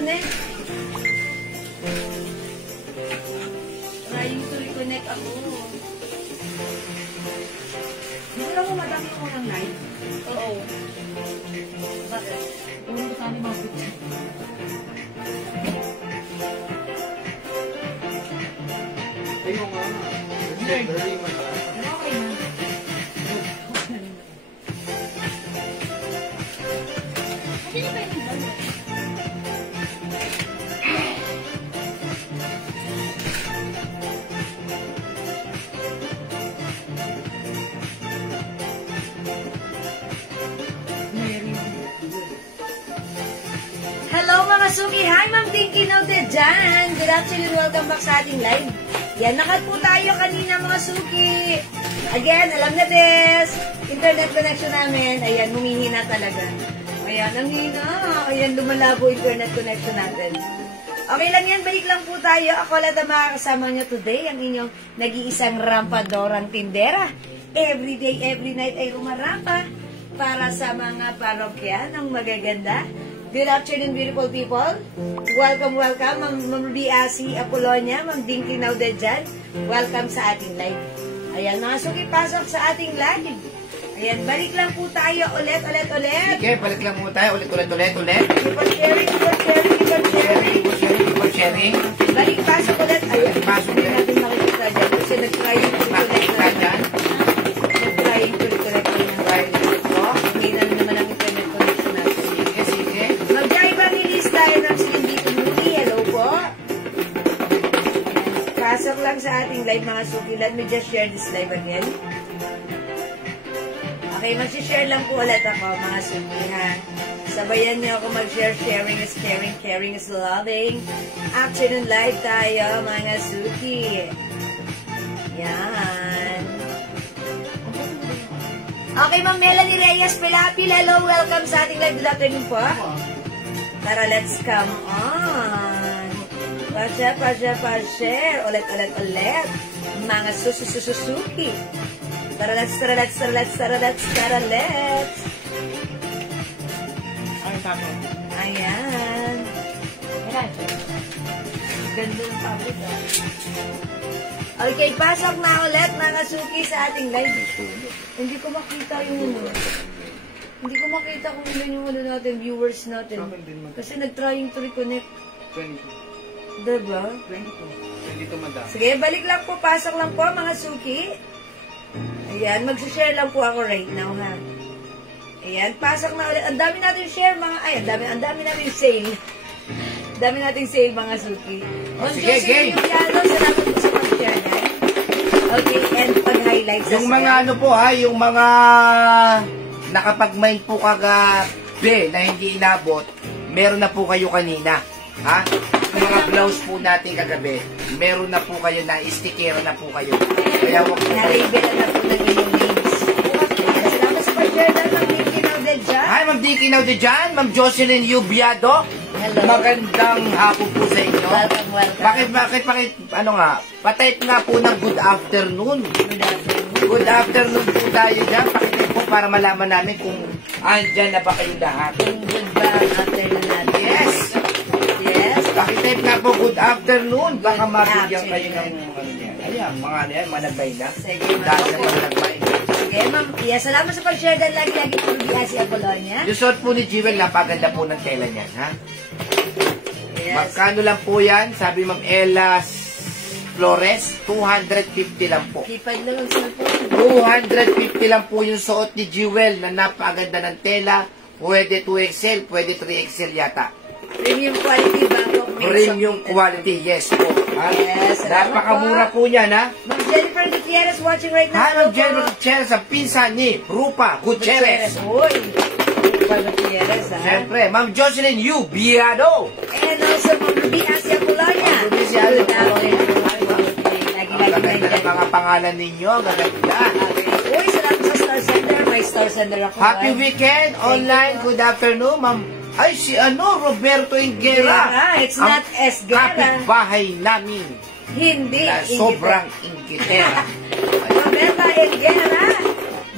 reconnect. Trying to reconnect ako. Hindi lang mo madami ko ng live. Oo. Bakit? Hindi ko saan yung mga Ayun nga. Very much. okay na. Hindi ba yung dalawa? Hello mga suki! Hi Ma'am Dinky Noted dyan! Good afternoon! Welcome back sa ating live. Yan, nakat po tayo kanina mga suki. Again, alam na this. Internet connection namin. Ayan, humihina talaga. Ayan, ang hina. Ayan, lumalabo internet connection natin. Okay lang yan, balik lang po tayo. Ako lang na makakasama nyo today. Ang inyong nag-iisang rampadorang tindera. Every day, every night ay umarampa para sa mga parokya ng magaganda. Good afternoon, beautiful people. Welcome, welcome. Ma'am Biasi Apolonia, Ma'am Dinky Noted dyan. Welcome sa ating live. Ayan, mga suki, pasok sa ating live. Ayan, balik lang po tayo ulit. Sige, balik lang po tayo ulit. Keep on sharing. Balik, pasok ulit. Ayan, Pasok hindi ulit. natin makikita dyan. Kasi nag-try yung tuloy-tuloy na. Nag-try yung tuloy-tuloy na. Hindi na naman ang internet connection natin. Sige. Mag-release tayo ng Silindito Movie. Hello po. Pasok lang sa ating live mga suki. Let me just share this live again. Okay, mag-share lang po ulit ako mga suki ha. Sabayan niyo ako mag-share. Sharing is caring, caring is loving. Afternoon live tayo mga suki. Yan. Okay, Ma'am Melanie Reyes Pilapil. Hello, welcome sa ating live. Good afternoon po. Tara, let's come on. Pa-share. Ulit. Mga susususuki. Tara, let's. Ayan. Ganda ng public. Okay, pasok na ulit mga suki sa ating live. Hindi ko makita yung Hindi ko makita kung ilan yung natin, viewers natin. Kasi nag-trying to reconnect. 22. Diba? 22 madam. Sige, balik lang po. Pasok lang po mga suki. Ayan, mag-share lang po ako right now ha. Ayan, pasok na ulit. Ang dami natin share mga, ang dami natin sale. Dami nating sale mga suki. Sige, game. Salamat po sa pag-share na. Okay, and pag-highlight sa Yung mga ano po ha, yung mga nakapag-mind po kagabi na hindi inabot, meron na po kayo kanina. Ha? Yung mga blouse po natin kagabi, meron na po kayo na sticker na po kayo. Kaya wag po. Na-label na po ng inyong names. Salamat sa pag-share na Ma'am Dinky Noted dyan. Hi, Ma'am Dinky Noted dyan. Ma'am Jocelyn Yubiado. Hello. Magandang hapon po sa inyo. Welcome. Bakit, ano nga, patype nga po ng good afternoon. Good afternoon. Good afternoon po tayo dyan. Pakitype po para malaman namin kung andyan na ba kayong lahat. Good ba ang afternoon natin? Yes. Pakitype nga po good afternoon. Baka mabigyan kayo ng ano yan. Ayan, mga ano yan, managbay na. Sige, dahil sa managbay. Sige, Ma'am. Salamat sa pag-share dahil lagi-lagi po si Apolonia. Yung suot po ni Jewel, napaganda po ng tela niyan, ha? Yes. Magkano lang po yan? Sabi Ma'am Ella Flores, 250 lang po. Kipad lang ang cellphone. 250 lang po yung suot ni Jewel na napaganda ng tela. Pwede 2XL, pwede 3XL yata. Premium quality bago. Premium quality, yes po. Ha? Yes, napakamura po niyan, ha? Ma'am Jennifer Gutierrez watching right now. Ha, Ma'am Jennifer Gutierrez, ang pinsan ni Rupa Gutierrez. Uy, Rupa Gutierrez, ha? Siyempre, Ma'am Jocelyn Yubiado. And also, Ma'am Ruby Asia Polonia. Ma'am Ruby Asia Polonia. Lagi-lagi Ang na ganda ng mga pangalan ninyo, gaganda. Uy, salamat sa Star Center. May Star Center ako. Happy weekend, online, good afternoon, Ma'am. Ay, si Roberto Ingera. It's not Esguera. Kapitbahay namin. Hindi. Na sobrang ingitera. Roberta Esguera.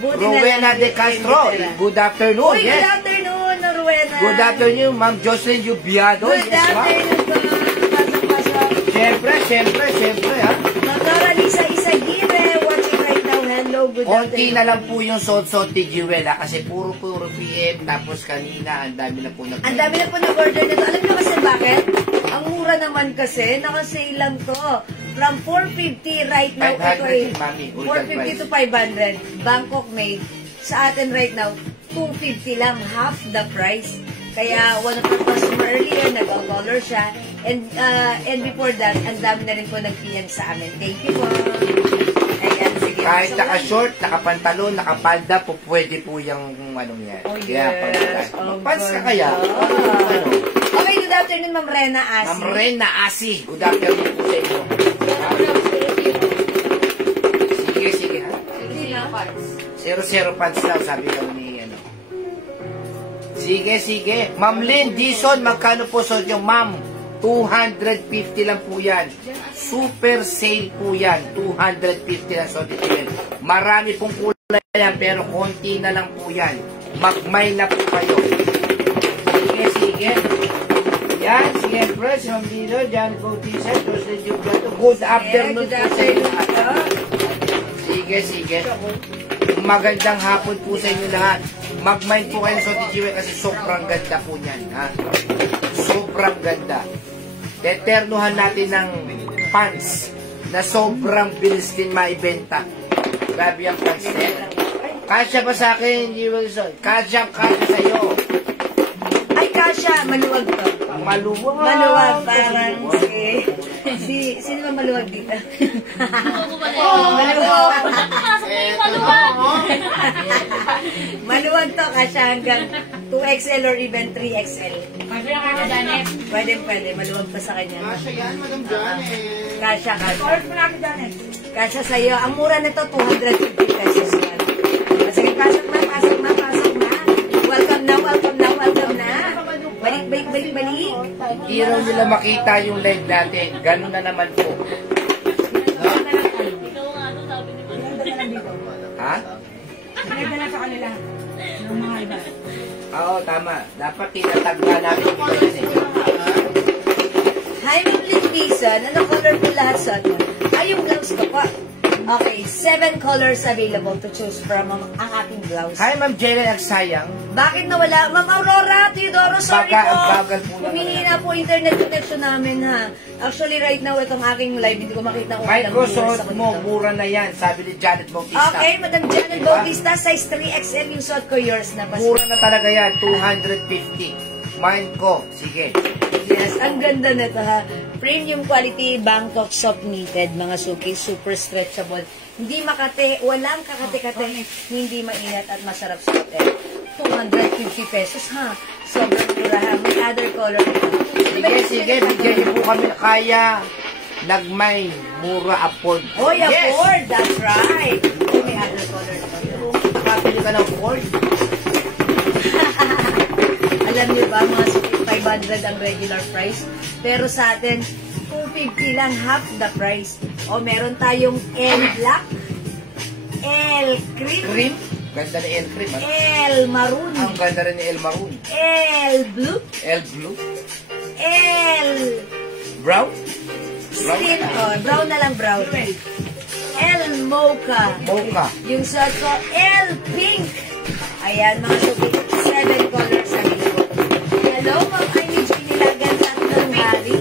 Rowena de Castro, good afternoon. Uy, Yes. good afternoon, Rowena. Good afternoon, Ma'am Jocelyn Yubiado. Good afternoon po. Pasok. Siyempre, ha? Dr. Lisa Isaguirre, watching right now. Hello, good Konti afternoon. na lang po yung sot-sot ni Jewel, ha? Kasi puro PM, tapos kanina, ang dami na po nag- Ang dami na po nag-order nito. Alam niyo kasi bakit? Ang mura naman kasi, naka-sale lang to. From 450 right now, 500, ito mami, ay ultimate 450 to 500. Bangkok made. Sa atin right now, 250 lang, half the price. Kaya one of our customer earlier, nag-color siya. And before that, ang dami na rin po nag-PM sa amin. Thank you po. Ayan, sige. Kahit So, naka-short, naka-pantalon, naka-palda, po pwede po yung anong yan. Oh, Kaya, yes. Oh, pants ka God. kaya? Ano? Okay, good afternoon, Ma'am Rena Asi. Ma'am Rena Asi, good afternoon po sa inyo. Sige, ha? 00 pants daw, sabi daw ni, ano. Sige. Ma'am Lynn Dison, magkano po sa inyo, ma'am? 250 lang po yan. Super sale po yan. 250 lang sa inyo. Marami pong kulay yan, pero konti na lang po yan. Magmay na po kayo. Sige. Yan, siyempre, si Ma'am Dino, Jan Bautista, Joseph Yubiado. Good afternoon po sa inyo. Sige. Magandang hapon po sa inyo lahat. Mag-mind po kayo sa TGW kasi sobrang ganda po niyan. Ha? Sobrang ganda. Deternuhan natin ng pants na sobrang bilis din maibenta. Grabe ang pants na yan. Kasya ba sa akin, G. Wilson? Kasya sa iyo. Ay, Kasha, maluwag to. Maluwag. Maluwag, parang sino ba maluwag dito? Maluwag. Maluwag to, Kasha, hanggang 2XL or even 3XL. Pwede, maluwag pa sa kanya. Kasha yan, Madam Janet. Kasha. Kasha sa'yo. Ang mura nito, 250 pesos yan. Sige, pasok na. Welcome na. Balik. Hindi raw nila makita yung live natin. Ganun na naman po. Ha? Pinagdala sa kanila ng mga iba. Oo, tama. Dapat tinatagda natin ito kasi. Hi, Ma'am Lynn Bison. Ano color po lahat sa atin? Ay, yung blouse ko po. Okay, 7 colors available to choose from ang ating blouse. Hi, Ma'am Jelen Agsayang. Bakit nawala? Ma'am Aurora, Teodoro, sorry Baka po. ang bagal po naman. Humihina po internet connection namin, ha. Actually, right now, itong aking live, hindi ko makita kung ilang viewers Microsoft ako mo, dito. mura na yan. Sabi ni Janet Bautista. Okay, Madam Janet Diba? Bautista, size 3XL yung suot ko, yours na pa. Mura na talaga yan. 250. Mind ko. Sige. Yes, ang ganda nito, ha. Premium quality Bangkok soft knitted, mga suki, super stretchable. Hindi makate, walang kakate-kate, hindi mainat at masarap suotin. 250 pesos, ha. Sobrang mura, ha. May other color. Sige. Bigyan niyo po kami kaya. Nagmay. Mura afford. Oh, yeah, Ford. That's right. Oh, may other color. Kapili ka ng Ford. Alam niyo ba, mga suki, 500 ang regular price. Pero sa atin, 250 lang, half the price. O, meron tayong L black, L cream, Cream. Ganda na L cream. Ano? L maroon, Ang ganda rin ni L maroon. L blue, L blue. L Brown. steel, brown na lang brown. L mocha. Mocha. Yung suot ko, L pink. Ayan, mga suki, 7 colors available. Hello, Ma'am Amy J. Nilagan sa ating Bali.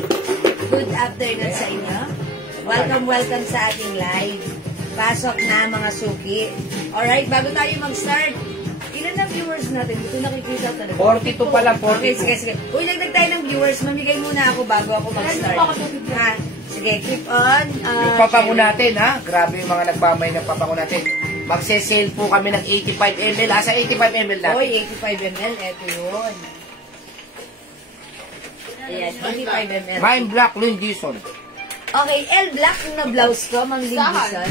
Good afternoon sa inyo. Welcome sa ating live. Pasok na, mga suki. Alright, bago tayo mag-start, ilan na viewers natin? Ito nakikita talaga. 42 pala, 42. Okay, sige. Uy, nagdag tayo ng viewers. Mamigay muna ako bago ako mag-start. Ha? Sige, keep on. Yung papango natin, ha? Grabe yung mga nagpamay ng papango natin. Magse-sale po kami ng 85 ml. Asa 85 ml natin? Oy, 85 ml. Eto yun. Ayan, 85 ml. Mine Black Lindison. Okay, L black yung na blouse ko, Ma'am Lynn Bison.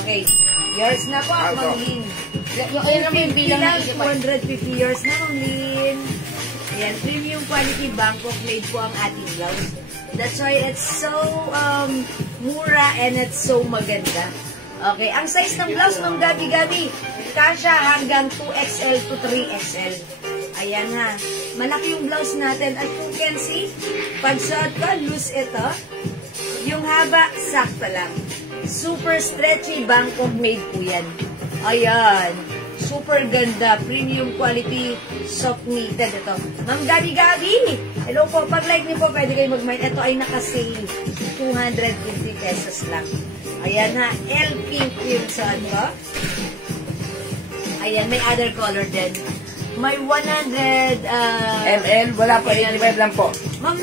Okay, yours na po, Ma'am Lynn. Ayun naman yung bilang na 250 yours na, Ma'am Lynn. Ayan, premium quality Bangkok made po ang ating blouse. That's why it's so mura and it's so maganda. Okay, ang size ng blouse, Ma'am Gabi, kasha hanggang 2XL to 3XL. Ayan ha. Malaki yung blouse natin. As you can see, pag suot ko, loose ito. Yung haba, sakto lang. Super stretchy, Bangkok made po yan. Ayan. Super ganda. Premium quality, soft knitted ito. Ma'am Gabi Gabi! Hello po. Pag like niyo po, pwede kayo mag-mind. Ito ay naka-sale. 250 pesos lang. Ayan ha. L pink yung suot ko. Ayan. May other color din. May 100 ML, wala po, 85 lang po. Ma'am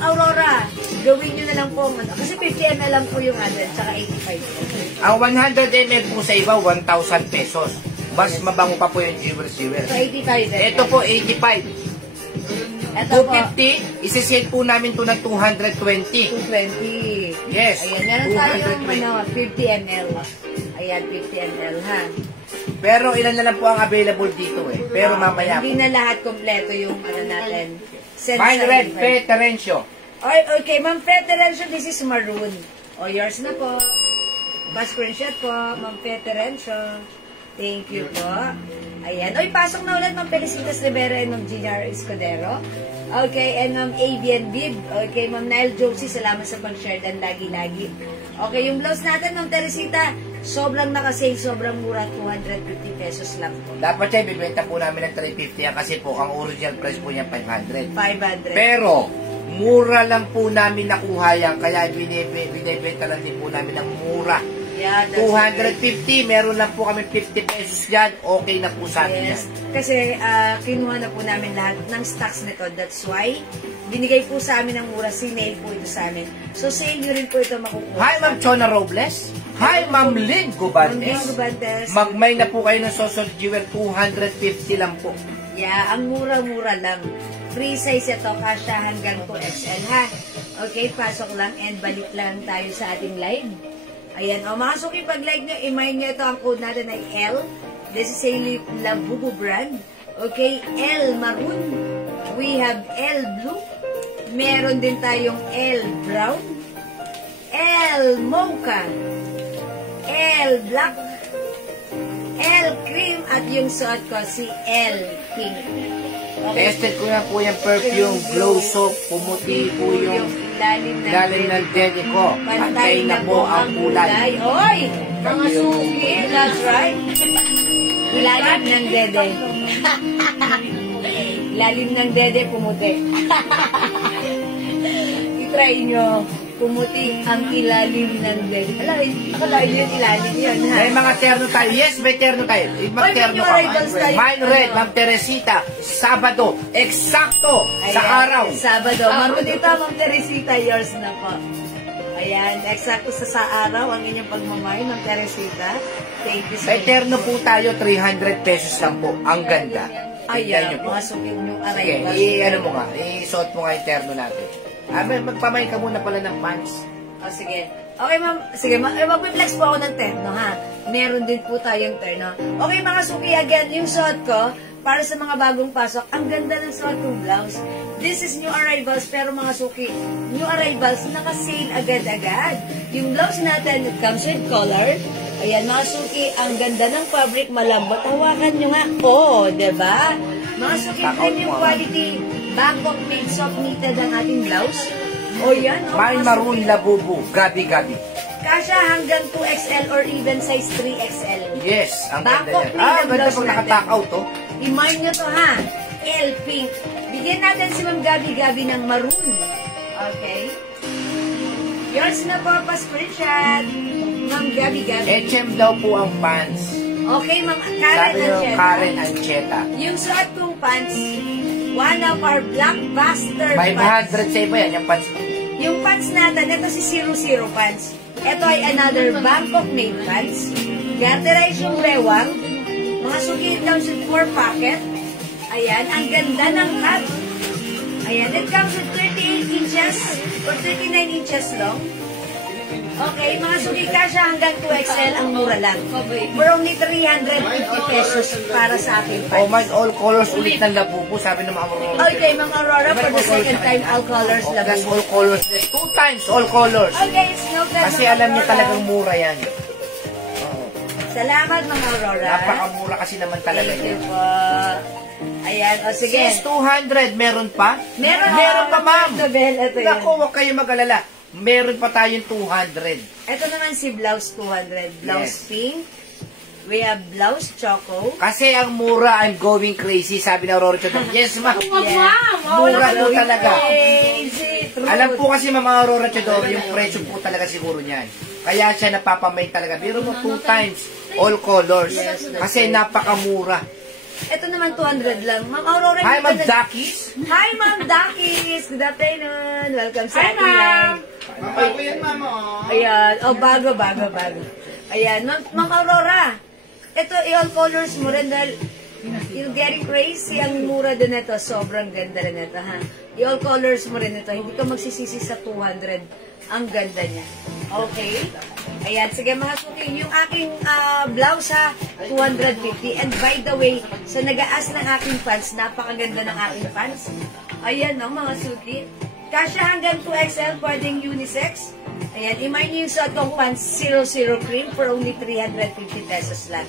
Aurora, gawin nyo na lang po. Kasi 50 ml lang po yung other, tsaka 85. Ang 100 ml po sa iba, 1,000 pesos. Mas mabango pa po yung receiver. So 85. Ito po, 85. Ito po, 250, isi-sale po namin to ng 220. 220. Yes, Ayan, meron tayong 220. 50 ml. Ayan, 50 ml ha. Pero ilan na lang po ang available dito eh. Pero mamaya Hindi po. na lahat kompleto yung ano natin. Fine Red, Fe Terencio. Okay, Ma'am Fe Terencio, this is maroon. O, yours na po. Pa-screenshot po, Ma'am Fe Terencio. Thank you po. Ayan. Oy, pasok na ulit Ma'am Felicitas Rivera and Ma'am GR Escudero. Okay, and Ma'am Avian Bib. Okay, Ma'am Nile Josie, salamat sa pag-share dan lagi-lagi. Okay, yung blouse natin, Ma'am Teresita, sobrang nakasale, sobrang mura, 250 pesos lang po. Dapat siya, bibenta po namin ng 350 yan kasi po ang original price po niya 500. 500. Pero, mura lang po namin nakuha yan, kaya binibenta lang din po namin ng mura. Yeah, that's 250, meron lang po kami 50 pesos dyan, okay na po sa amin yes. yan. Kasi kinuha na po namin lahat ng stocks nito. That's why, binigay po sa amin ng mura, sinale po ito sa amin. So, sale nyo rin po ito makukuha. Hi, Ma'am Chona Robles. Hi, Ma'am Lynn Ma'am Lynn Gubantes. Gubantes. Magmay na po kayo ng Sosol Jewel, 250 lang po. Yeah, ang mura-mura lang. Free size ito, kasya hanggang 2XL ha. Okay, pasok lang and balik lang tayo sa ating live. Ayan, o mga suki, pag like nyo, i-mind nyo ito, ang code natin ay L. This is a Labubu brand. Okay, L maroon. We have L blue. Meron din tayong L brown. L mocha. L black. L cream. At yung suot ko, si L pink. Okay. Tested ko na po yung perfume, glow soap, pumuti po yung lalim ng dede ko. Pantay na po ang kulay. Oy! Mga suki, that's right. Ilalim ng dede. Ilalim ng dede, pumuti. I-try nyo. Pumuti ang ilalim ng dede. Akala yun, ilalim yun, ha? May mga terno tayo. Yes, may terno tayo. Ibang terno ka. Mine Red, Ma'am Teresita, Sabado, eksakto sa araw. Sabado. Maroon dito, Ma'am Teresita, yours na po. Ayan, eksakto sa araw ang inyong pagmamay, Ma'am Teresita. Thank you so May terno po tayo, 300 pesos lang po. Ang ganda. Ayan, Tignan nyo po. mga suki nyo Sige, aray. ano mo nga, isuot mo nga yung terno natin. Magpamay ka muna pala ng pants. O, sige. Okay, ma'am. Sige, mag-flex po ako ng terno, ha? Meron din po tayong terno. Okay, mga suki, again, yung suot ko, para sa mga bagong pasok, ang ganda ng suot kong blouse. This is new arrivals, pero mga suki, new arrivals, naka-sale agad-agad. Yung blouse natin, it comes with color. Ayan, mga suki, ang ganda ng fabric, malambot. Hawakan nyo nga. Oh, diba? Mga suki, premium quality, Bangkok made soft knitted ang ating blouse. O yan, o. Mine Maroon Labubu, gabi-gabi. Kasha hanggang 2XL or even size 3XL. Yes, ang ganda Bangkok yan. made ang Ganda blouse pag natin. nakatakaw to. I-mind nyo to, ha? L pink. Bigyan natin si Ma'am Gabi-Gabi ng maroon. Okay? Yours na po, pa-screenshot. Ma'am Gabi-Gabi. HM daw po ang pants. Okay, Ma'am Sabi Karen nyo, Ancheta. Karen Ancheta. Yung suot kong pants, one of our blockbuster pants. 500 sa iba yan, yung pants. Yung pants natin, ito si 00 pants. Ito ay another Bangkok made pants. Garterize yung rewang. Mga suki down sa 4 pocket. Ayan, ang ganda ng cut. Ayan, it comes with 38 inches or 39 inches long. Okay, mga suki kasha hanggang 2XL ang mura lang. For only 350 pesos para sa ating Oh pants. my, all colors ulit ng Labubu, sabi ng mga Aurora. Okay, mga Aurora, for the second time, all colors That's labas. all colors. 2 times all colors. Okay, it's no problem. Kasi alam niyo talagang mura yan. Salamat, mga Aurora. Napakamura kasi naman talaga Thank you yan. po. Ayan, o sige. Since 200, meron pa? Meron pa, ma'am. Nobel, ito yun. Naku, huwag kayo mag-alala. Meron pa tayong 200. Ito naman si blouse 200. Blouse Yes. pink. We have blouse choco. Kasi ang mura, I'm going crazy, sabi na Aurora Chodoro. Yes, ma'am. Mura po talaga. Crazy. True. Alam po kasi Ma'am Aurora Chodoro, yung presyo po talaga siguro niyan. Kaya siya napapamay talaga. Biro mo 2 times, all colors. Kasi napakamura. Ito naman 200 lang. Ma'am Aurora. Hi, Ma'am Dakis. Hi, Ma'am Dakis. Good afternoon. Welcome sa Hi, ating live. Bago yan, Ma'am. Ayan. Oh, bago. Ayan. Ma'am Aurora. Ito, i-all colors mo rin dahil you're getting crazy. Ang mura din ito. Sobrang ganda rin ito, ha? I-all colors mo rin ito. Hindi ka magsisisi sa 200. Ang ganda niya. Okay? Ayan. Sige, mga suki. Yung aking blouse, ha? 250. And by the way, sa nag-aas ng aking pants, napakaganda ng aking pants. Ayan, no, mga suki. Kasya hanggang 2XL, pwedeng unisex. Ayan, imay niyo yung suot kong pants 00 cream for only 350 pesos lang.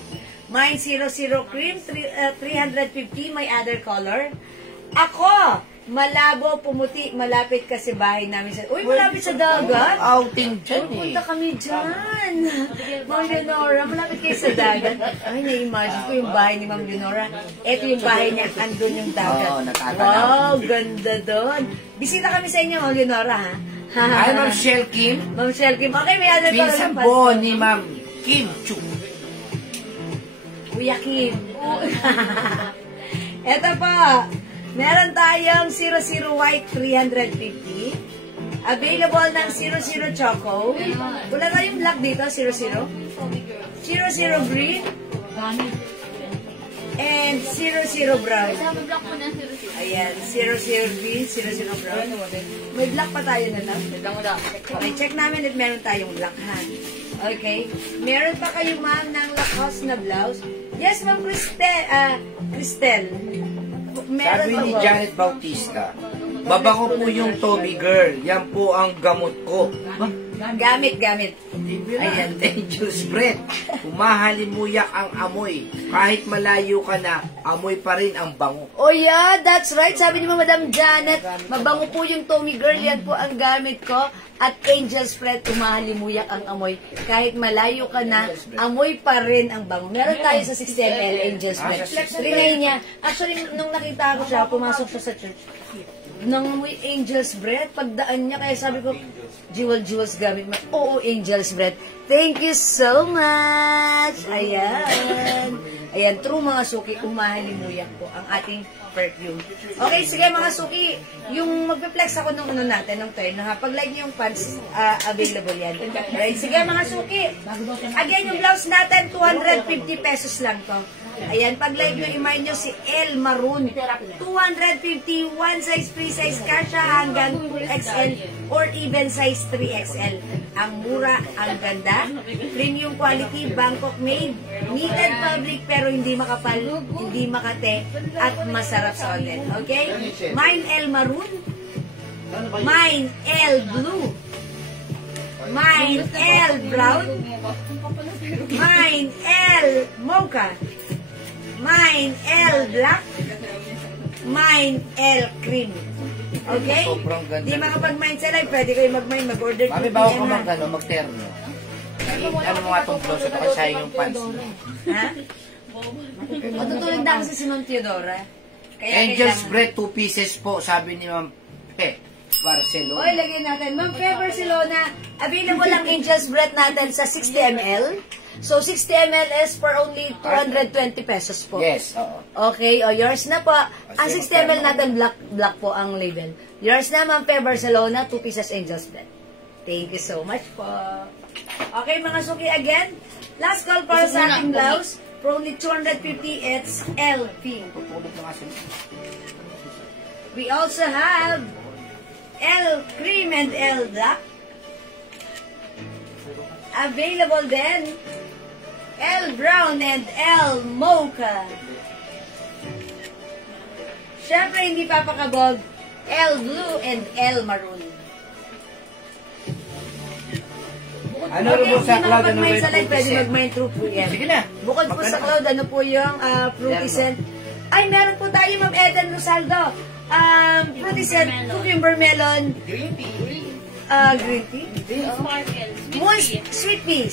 Mine 00 cream, 350, may other color. Ako, malabo, pumuti, malapit kasi bahay namin sa... Uy, malapit sa dagat. Outing dyan eh. Punta kami dyan. Ma'am Leonora, malapit kayo sa dagat. Ay, na-imagine ko yung bahay ni Ma'am Leonora. Ito yung bahay niya, andun yung dagat. Oo, nakakalaw. Wow, ganda doon. Bisita kami sa inyo, Ma'am Leonora, ha? Hi, Ma'am Shell Kim. Ma'am Shell Kim. Okay, may other color Pinsan ng po pants. ni Ma'am Kim Chu. Kuya Kim. Ito po. Meron tayong 00 white 350. Available ng 00 choco. Wala tayong black dito, 00. 00 green. And 00 brown. Ayan, 00 green, 00 brown. May black pa tayo na lang. Okay, check namin if meron tayong black, ha? Okay. Meron pa kayo, ma'am, ng Lacoste na blouse? Yes, ma'am, Cristel. Meron Sabi pa ni po. Janet Bautista, babango po yung Toby Girl. Yan po ang gamot ko. Gamit. Ayan, dangerous breath. Humahalimuyak ang amoy. Kahit malayo ka na, amoy pa rin ang bango. Oh yeah, that's right. Sabi ni Madam Janet, mabango po yung Tommy Girl. Yan po ang gamit ko. At Angel Spread, umahalimuyak ang amoy. Kahit malayo ka na, amoy pa rin ang bango. Meron tayo sa 60ml Angel Spread. Trinay niya. Actually, nung nakita ko siya, pumasok siya sa church. Nang amoy Angel's Breath, pagdaan niya, kaya sabi ko, Jewels gamit mo. Oo, Angel's Breath. Thank you so much! Ayan. Ayan, true mga suki, umahalimuyak po ang ating perfume. Okay, sige mga suki, yung magpe-flex ako nung ano natin, nung turn, ha? Pag like niyo yung pants, available yan. Alright, sige mga suki. Again, yung blouse natin, 250 pesos lang to. Ayan, pag like nyo, imay nyo si El Maroon. 250, one size, free size, kasha hanggang 2XL or even size 3XL. Ang mura, ang ganda. Premium quality, Bangkok made. Knitted fabric pero hindi makapal, hindi makate, at masarap sa ulit. Okay? Mine El Maroon. Mine El Blue. Mine El Brown. Mine El Mocha. Mine L Black. Mine L Cream. Okay? Sobrang ganda. Di makapag-mine sa live, pwede kayo mag-mine, mag-order Mami, bago ko mag-terno. Ano mo nga itong blouse ito kasi sayang yung pants mo. Ha? Matutulog na kasi si Ma'am Theodora. Kaya Angel's kailangan- Breath, 2 pieces po, sabi ni Ma'am Barcelona. Oy, lagyan natin. Ma'am Fair Barcelona, available ang Angel's Breath natin sa 60 ml. So, 60 ml is for only 220 pesos po. Yes, oo. Okay, o yours na po. Ang 60 ml natin, black po ang label. Yours na, Ma'am Fair Barcelona, 2 pieces Angel's Breath. Thank you so much po. Okay, mga suki, again, last call para sa ating blouse. For only 250, it's LP. Tutulog na kasi. We also have L Cream and L Black. Available then, L Brown and L Mocha. Siyempre, hindi papakabog, L Blue and L Maroon. Ano rin po sa cloud, ano rin sa live, po pwede scent? mag-mine through po yan. Sige na. Bukod po sa cloud, ano po yung fruity scent? Ay, meron po tayo, Ma'am Eden Rosaldo. Fruity set, cucumber melon, green tea. Sweet pea.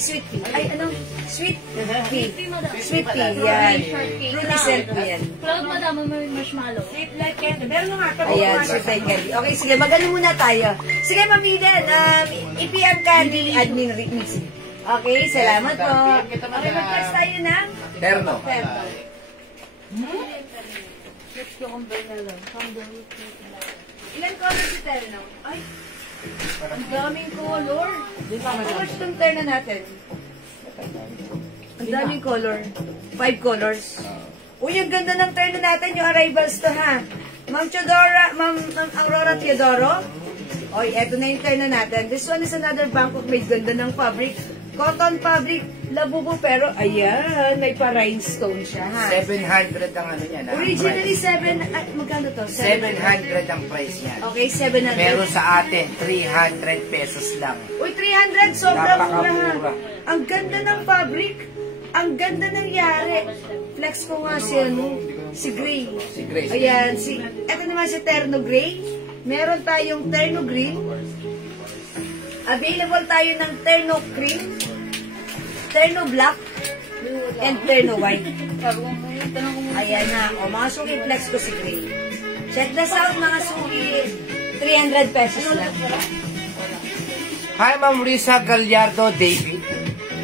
Ay, ano? Sweet pea. Sweet pea, yan. Fruity set po yan. Cloud, madama mo yung marshmallow. Sweet like candy. Meron nga. Ayan, sweet like candy. Okay, sige, magano muna tayo. Sige, Ma'am Eden, i-PM ka ni Admin Ricky. Okay, salamat po. Okay, mag-press tayo ng Terno. Ilan color si Terno? Ay, ang daming color. How much itong Terno natin? Ang daming color. 5 colors. Uy, ang ganda ng Terno natin, yung arrivals to ha. Ma'am Chodora, Ma'am Aurora Teodoro. Oy, eto na yung Terno natin. This one is another Bangkok made. Ganda ng fabric. Cotton fabric. Labubo, pero ayan, may pa-rhinestone siya ha. 700 ang ano niya. Originally, 7, magkano to? 700 ang price niyan. Okay, 700. Pero sa atin, 300 pesos lang. Uy, 300, sobrang mura ha. Napakamura. Ang ganda ng fabric. Ang ganda ng yari. Flex ko nga si, si Gray. Si Gray. Ayan, eto naman si Terno Gray. Meron tayong Terno Green. Available tayo ng Terno Cream, Terno Black, and Terno White. Ayan na. O, mga suki, flex ko si Gray. Check this out, mga suki. 300 pesos lang. Hi, Ma'am Risa Gallardo David.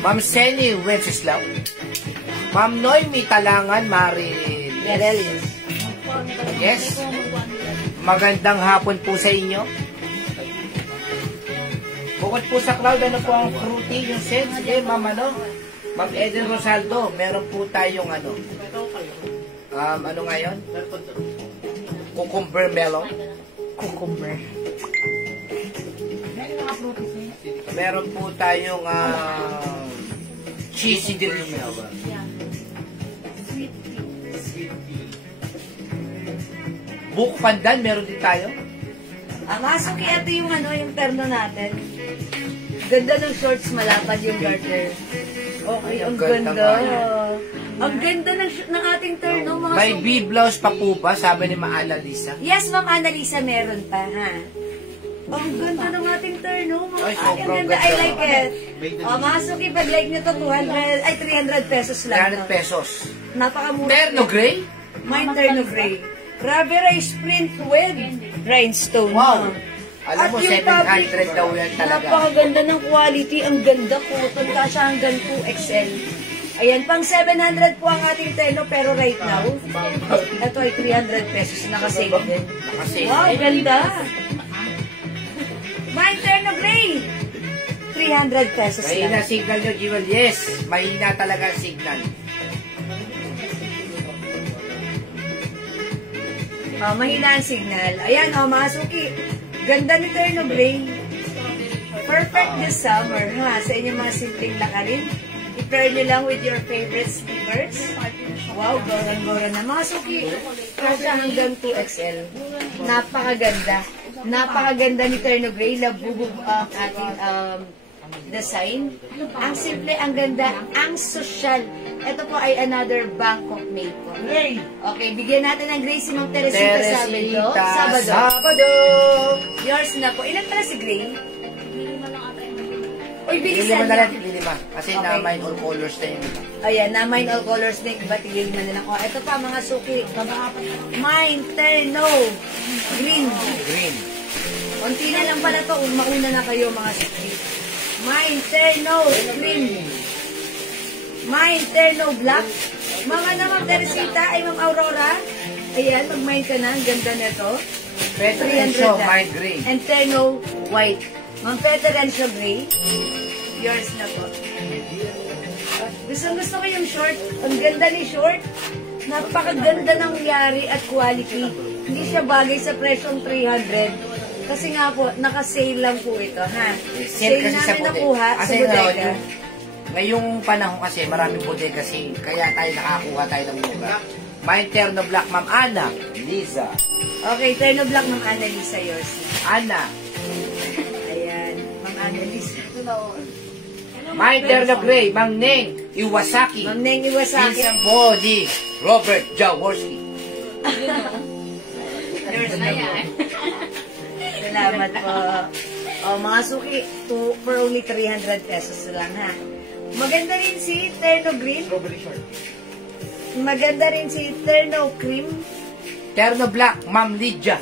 Ma'am Seni Wenceslao. Ma'am Noemi Talangan Merel. Yes. Magandang hapon po sa inyo. Bukod po sa Cloud, ano po ang fruity, yung set? Sige, Ma'am, ano? Ma'am Eden Rosaldo, meron po tayong ano? Ano nga yun? Cucumber melon. Cucumber. Meron po tayong cheesy delicious. Buko pandan, meron din tayo. Mga suki, ito yung yung terno natin. Ganda ng shorts, malapad yung garter. Okay, ang ganda. Ang ganda ng ating terno, mga May suki. B-blouse pa po ba? Sabi ni Ma Annalisa. Yes, Ma'am Annalisa, meron pa, ha? Ang ganda ng ating terno, mga Ay, suki. Ang sobrang ganda, I ganda. like it. Mga suki, pag like nyo to, 300 pesos lang. 300 pesos. Napakamura. Terno gray? Mine terno gray. Grabe rice print with rhinestone. Wow. ha? Alam mo, At yung 700 daw yan talaga. Napakaganda ng quality. Ang ganda po. Kasya hanggang 2XL. Ayan, pang 700 po ang ating terno. Pero right now, ito ay 300 pesos. Nakasave din. Nakasave. Wow, ganda. Mine terno gray. 300 pesos Mahina lang. signal nyo, Jewel. Yes, mahina talaga ang signal. Mahina ang signal. Ayan, mga suki. Ganda ni Terno Gray. Perfect this summer, ha? Sa inyong mga simpleng lakarin. I-pair nyo lang with your favorite sneakers. Wow, gorang-gora na. Mga suki, kasya hanggang 2XL. Napakaganda. Napakaganda ni Terno Gray. Labubog ang ating design. Ang simple, ang ganda, ang sosyal. Ito po ay another Bangkok made po. Okay, bigyan natin ng Gray si Ma'am Teresita Sabado. Sabado! Yours na po. Ilan pala si Gray? Uy, Lilima bilisan na na. lang, lilima. Kasi Okay. na mine all colors na yun. Ayan, na mine all colors na iba, tigil na lang. O, ito pa mga suki. Mine, terno, green. Green. Konti na lang pala to. Mauna na kayo mga suki. Mine, terno, green. Mine, terno, black. Mga naman, Teresita, ay Ma'am Aurora. Ayan, mag-mine ka na. Ang ganda nito. Peter 300 Enzo, lang. mine green. And terno, white. Ma'am Federencio Gray. Yours na po. Gusto ko yung short. Ang ganda ni short. Napakaganda ng yari at quality. Hindi siya bagay sa presyong 300. Kasi nga po, naka-sale lang po ito, ha? Sale kasi sa namin bodega. nakuha sa Kasi bodega. ngayong panahon kasi maraming bodega kasi kaya tayo nakakuha tayo ng mura. Mine Terno Black, Ma'am Ana, Liza. Okay, Terno Black ng Annalisa, yours. Ana. Ayan, Ma'am Annalisa. Mine Terno Gray, Mang Neng, Iwasaki. Ma'am Neng Iwasaki. Vincent Bodi, Robert Jaworski. Yours na po. Salamat po. O, mga suki, for only 300 pesos lang, ha? Maganda rin si Terno Green. Maganda rin si Terno Cream. Terno Black, Ma'am Lydia.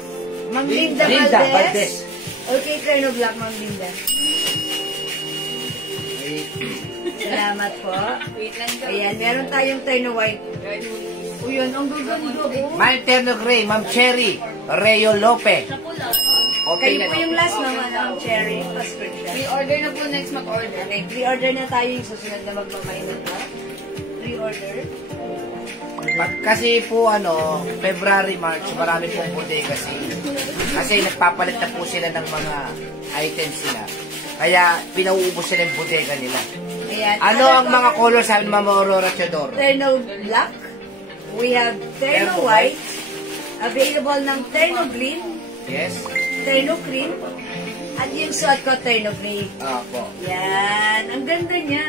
Ma'am Linda Valdez. Okay, Terno Black, Ma'am Linda. Salamat po. Ayan, meron tayong Terno White. O yun, ang gaganda po. Ma'am Terno Gray, Ma'am Cherry, Reo Lope. Okay Kayo na, po no? yung last naman ang Cherry. Pa-screenshot. Pre-order na po next mag-order. Okay, pre-order na tayo yung susunod na magmamainit na. Pre-order. Kasi po February, March, marami pong bodega kasi nagpapalit na po sila ng mga items nila. Kaya pinauubos sila yung bodega nila. Ayan. Ano ang mga color sabi ni Mama Aurora Teodoro? Terno Black. We have Terno White. Available ng Terno Green. Yes. Terno Cream. At yung suot ko, Terno Gray. Opo. Yan. Ang ganda niya.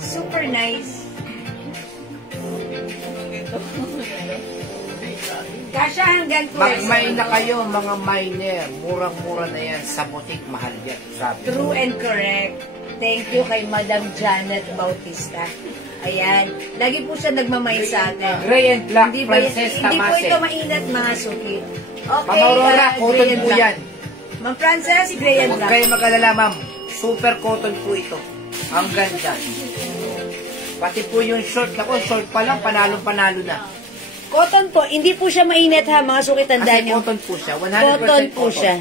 Super nice. Kasha hanggang 2 Mag-mine na kayo, mga miner. Murang-mura na yan. Sa butik, mahal yan. Sabi. True and correct. Thank you kay Madam Janet Bautista. Ayan. Lagi po siya nagmamay sa atin. Gray and black, Hindi Princess hindi po Tamase. ito mainit, mga suki. Okay. Ma'am Aurora, gray cotton and po black. yan. Ma'am Frances, gray and Huwag black. kayo mag-alala, ma'am. Super cotton po ito. Ang ganda. Pati po yung short. Ako, short pa lang, panalo-panalo na. Cotton po, hindi po siya mainit ha, mga suki, tandaan Kasi nyo. cotton po siya. 100% Cotton po siya.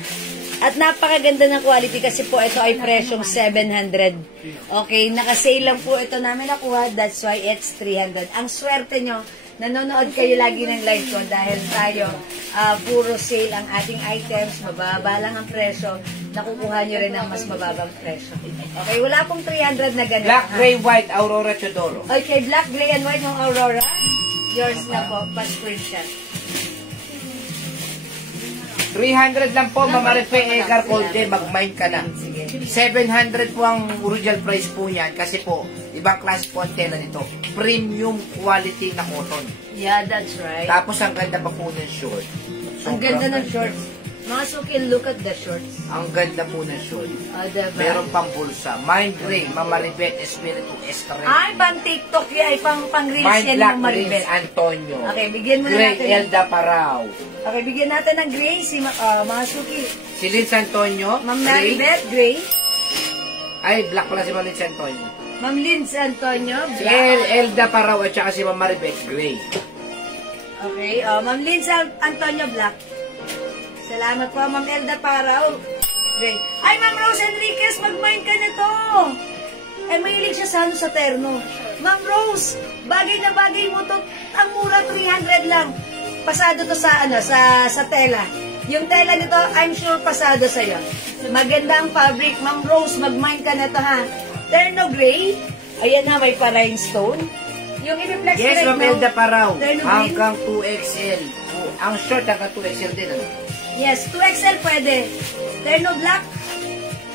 At napakaganda ng quality kasi po ito ay presyong 700. Okay, naka-sale lang po ito namin nakuha. That's why it's 300. Ang swerte nyo, nanonood kayo lagi ng live ko dahil tayo puro sale ang ating items. Mababa lang ang presyo. Nakukuha nyo rin ang mas mababang presyo. Okay, wala pong 300 na ganun. Black, ha? gray, white, Aurora Teodoro. Okay, black, gray, and white ng Aurora. Yours na po, pa-screenshot. 300 lang po, Mamarife Egar Colde, mag-mine ka na. Sige. 700 po ang original price po niyan kasi po, ibang klase po ang tela nito. Premium quality na cotton. Yeah, that's right. Tapos ang ganda pa po ng short. Ang ganda ng shorts. Mga suki, look at the shorts. Ang ganda po ng short. Diba? Meron pang bulsa. Mind Gray, Mamaribet, Espiritu, Escarel. Ay, pang TikTok yan. Pang reels Mind yan Black, ng Prince Maribel. Antonio. Okay, bigyan mo na Gray, natin. Elda Parao. Okay, bigyan natin ng gray. Si mga suki. Si Linz Antonio. Ma'am Gray. Maribel, gray. Ay, black pala si Linz Antonio. Ma'am Linz Antonio, Si black. Elda Parao at saka si Mamaribet, Gray. Okay, Ma'am Linz Antonio, black. Salamat po, Ma'am Elda Parao. Gray. Ay, Ma'am Rose Enriquez, mag-mind ka nito. Eh, mahilig siya sa terno. Ma'am Rose, bagay na bagay mo to. Ang mura, 300 lang. Pasado to sa tela. Yung tela nito, I'm sure pasado sa'yo. Maganda ang fabric. Ma'am Rose, mag-mind ka nito ha. Terno gray. Ayan na, may pa-rhinestone. Yung i-reflex Yes, Ma'am Elda Parao. Terno green. Hanggang 2XL. Ang short hanggang 2XL din. Ano? Yes, 2XL pwede. Terno black.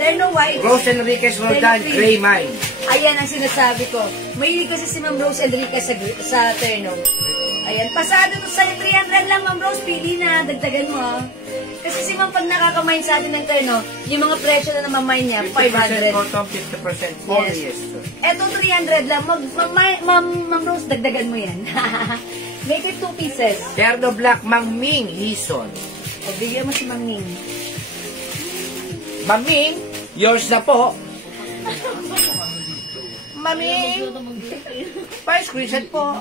Terno white. Rose Enriquez Roldan, Terno Gray Mine. Ayan ang sinasabi ko. Mahilig kasi si Ma'am Rose Enriquez sa terno. Ayan, pasado to sa'yo. 300 lang, Ma'am Rose. Pili na. Dagdagan mo, ha. Kasi si Ma'am, pag nakakamain sa atin ng terno, yung mga presyo na namamain niya, 50% 500. cotton, 50% polyester. Eto, 300 lang. Ma'am Rose, dagdagan mo yan. Make it 2 pieces. Terno Black, Mang Ming Hison. O, bigyan mo si Ma'am Ning. Mang Ming, yours na po. Mami, pa-screenshot po.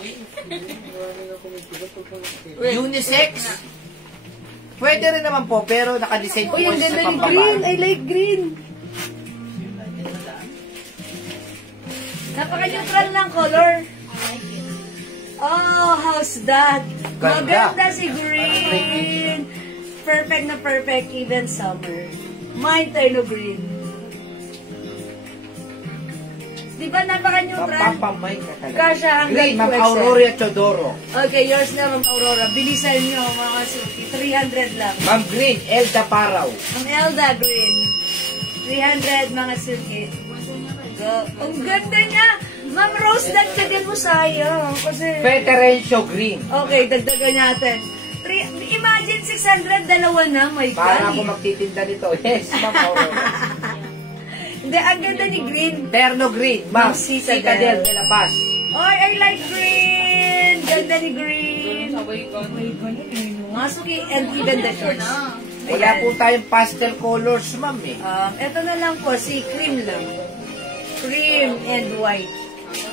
Unisex. Pwede rin naman po, pero naka-design po Uy, ang sa ganda ng pambabae. green. I like green. Napaka-neutral ng color. Oh, how's that? Ganda. Maganda si green. Perfect na perfect, even summer. Mine terno green. Di ba napaka-neutral? Pampamay ka talaga. Kasha hanggang Green, Ma'am 2XL. Aurora Teodoro. Okay, yours na, Ma'am Aurora. Bilisan nyo, mga suki. 300 lang. Ma'am Green, Elda Parao. Ang Elda Green. 300 mga suki. Go. Ang ganda niya. Ma'am Rose, dagdagan mo sayang. Kasi... Peterencio Green. Okay, dagdagan natin. Imagine 600, dalawa na, my God. Para ako magtitinda nito. Yes, Ma'am Aurora. Hindi, ang ganda ni Green. Terno green, Ma'am. Citadel. Citadel de la Paz. Oy, I like green! Ganda ni Green. Masuki and even the shorts. Wala po tayong pastel colors, Ma'am eh. Ito na lang po, si cream lang. Cream and white.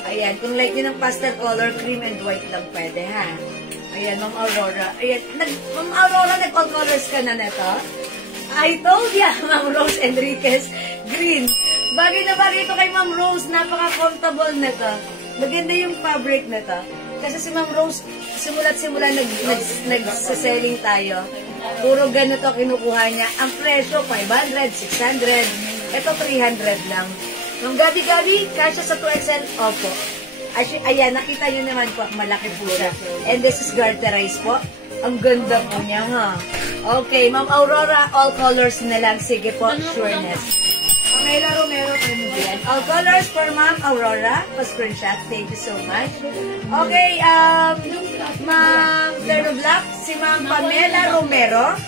Ayan, kung like yun ang pastel color, cream and white lang pwede, ha? Ayan, Ma'am Aurora. Ayan, Ma'am Aurora, nag-all colors ka na neto? I told ya, Ma'am Rose Enriquez, green. Bagay na bagay ito kay Ma'am Rose, napaka-comfortable nito. Maganda yung fabric nito. Kasi si Ma'am Rose, simula't-simula nag-selling tayo. Puro ganito kinukuha niya. Ang presyo, 500, 600. Ito, 300 lang. Yung gabi-gabi, kasya sa 2XL, opo. Ayan, nakita nyo naman po, malaki po siya. And this is garterized po. Ang ganda po niya, ha? Okay, Ma'am Aurora, all colors na lang. Sige po, sureness. Pamela Romero, ayan. All colors for Ma'am Aurora. Pa-screenshot. Thank you so much. Okay, Ma'am Terno Black, si Ma'am Pamela Romero.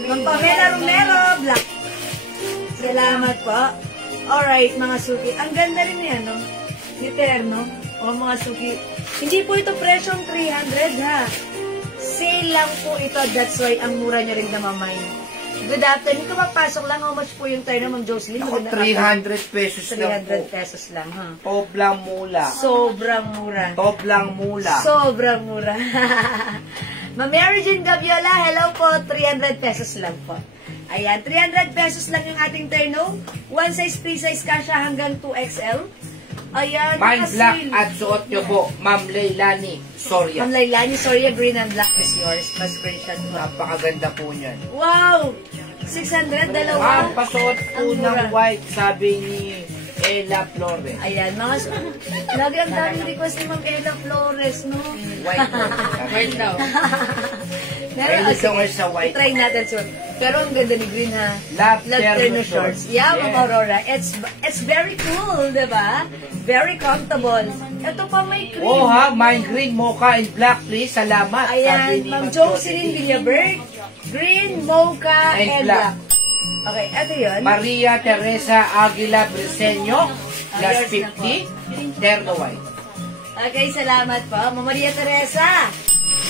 Ma'am Pamela Romero, Black. Salamat po. Alright, mga suki. Ang ganda rin niya, no? Ni Terno. O, mga suki. Hindi po ito presyong 300, ha? Sale lang po ito. That's why ang mura nyo rin na mamay. Good afternoon. Kung mapasok lang, how much po yung Terno, Ma'am Jocelyn? Ako, 300 pesos lang po. 300 pesos lang, ha? Toblang mula. Sobrang mura. Toblang mula. Sobrang mura. Ma'am Mary Jane Gaviola, hello po. 300 pesos lang po. Ayan, 300 pesos lang yung ating Terno. One size, free size kasha hanggang 2XL. Ayan, Mine black nakasil. at suot nyo po, Ma'am Leilani Soria. Ma'am Lailani, sorry, green and black is yours. Pa-screenshot mo. Napakaganda po niyan. Wow! 600, dalawa. Ma'am, pasuot po Ang mura. ng white, sabi ni Ella Flores. Ayan, mga lagi ang daming request ni Ma'am Ella Flores, no? White po. White daw. Mahilig daw kayo sa white. Try natin, so. Pero ang ganda ni Green, ha? Love Terno Terno shorts. shorts. Yeah, Ma'am Yes. Aurora. It's very cool, diba? Very comfortable. Ito pa may cream. Oh ha, mine green, mocha, and black please. Salamat. Sabi Ayan, ni Ma'am Ma'am Jocelyn Villaberg. Green, mocha, And and black. black. Okay, ito yun. Maria Teresa Aguila Briseño, plus Yours na po. 50, Terno white. Okay, salamat po. Ma'am Maria Teresa.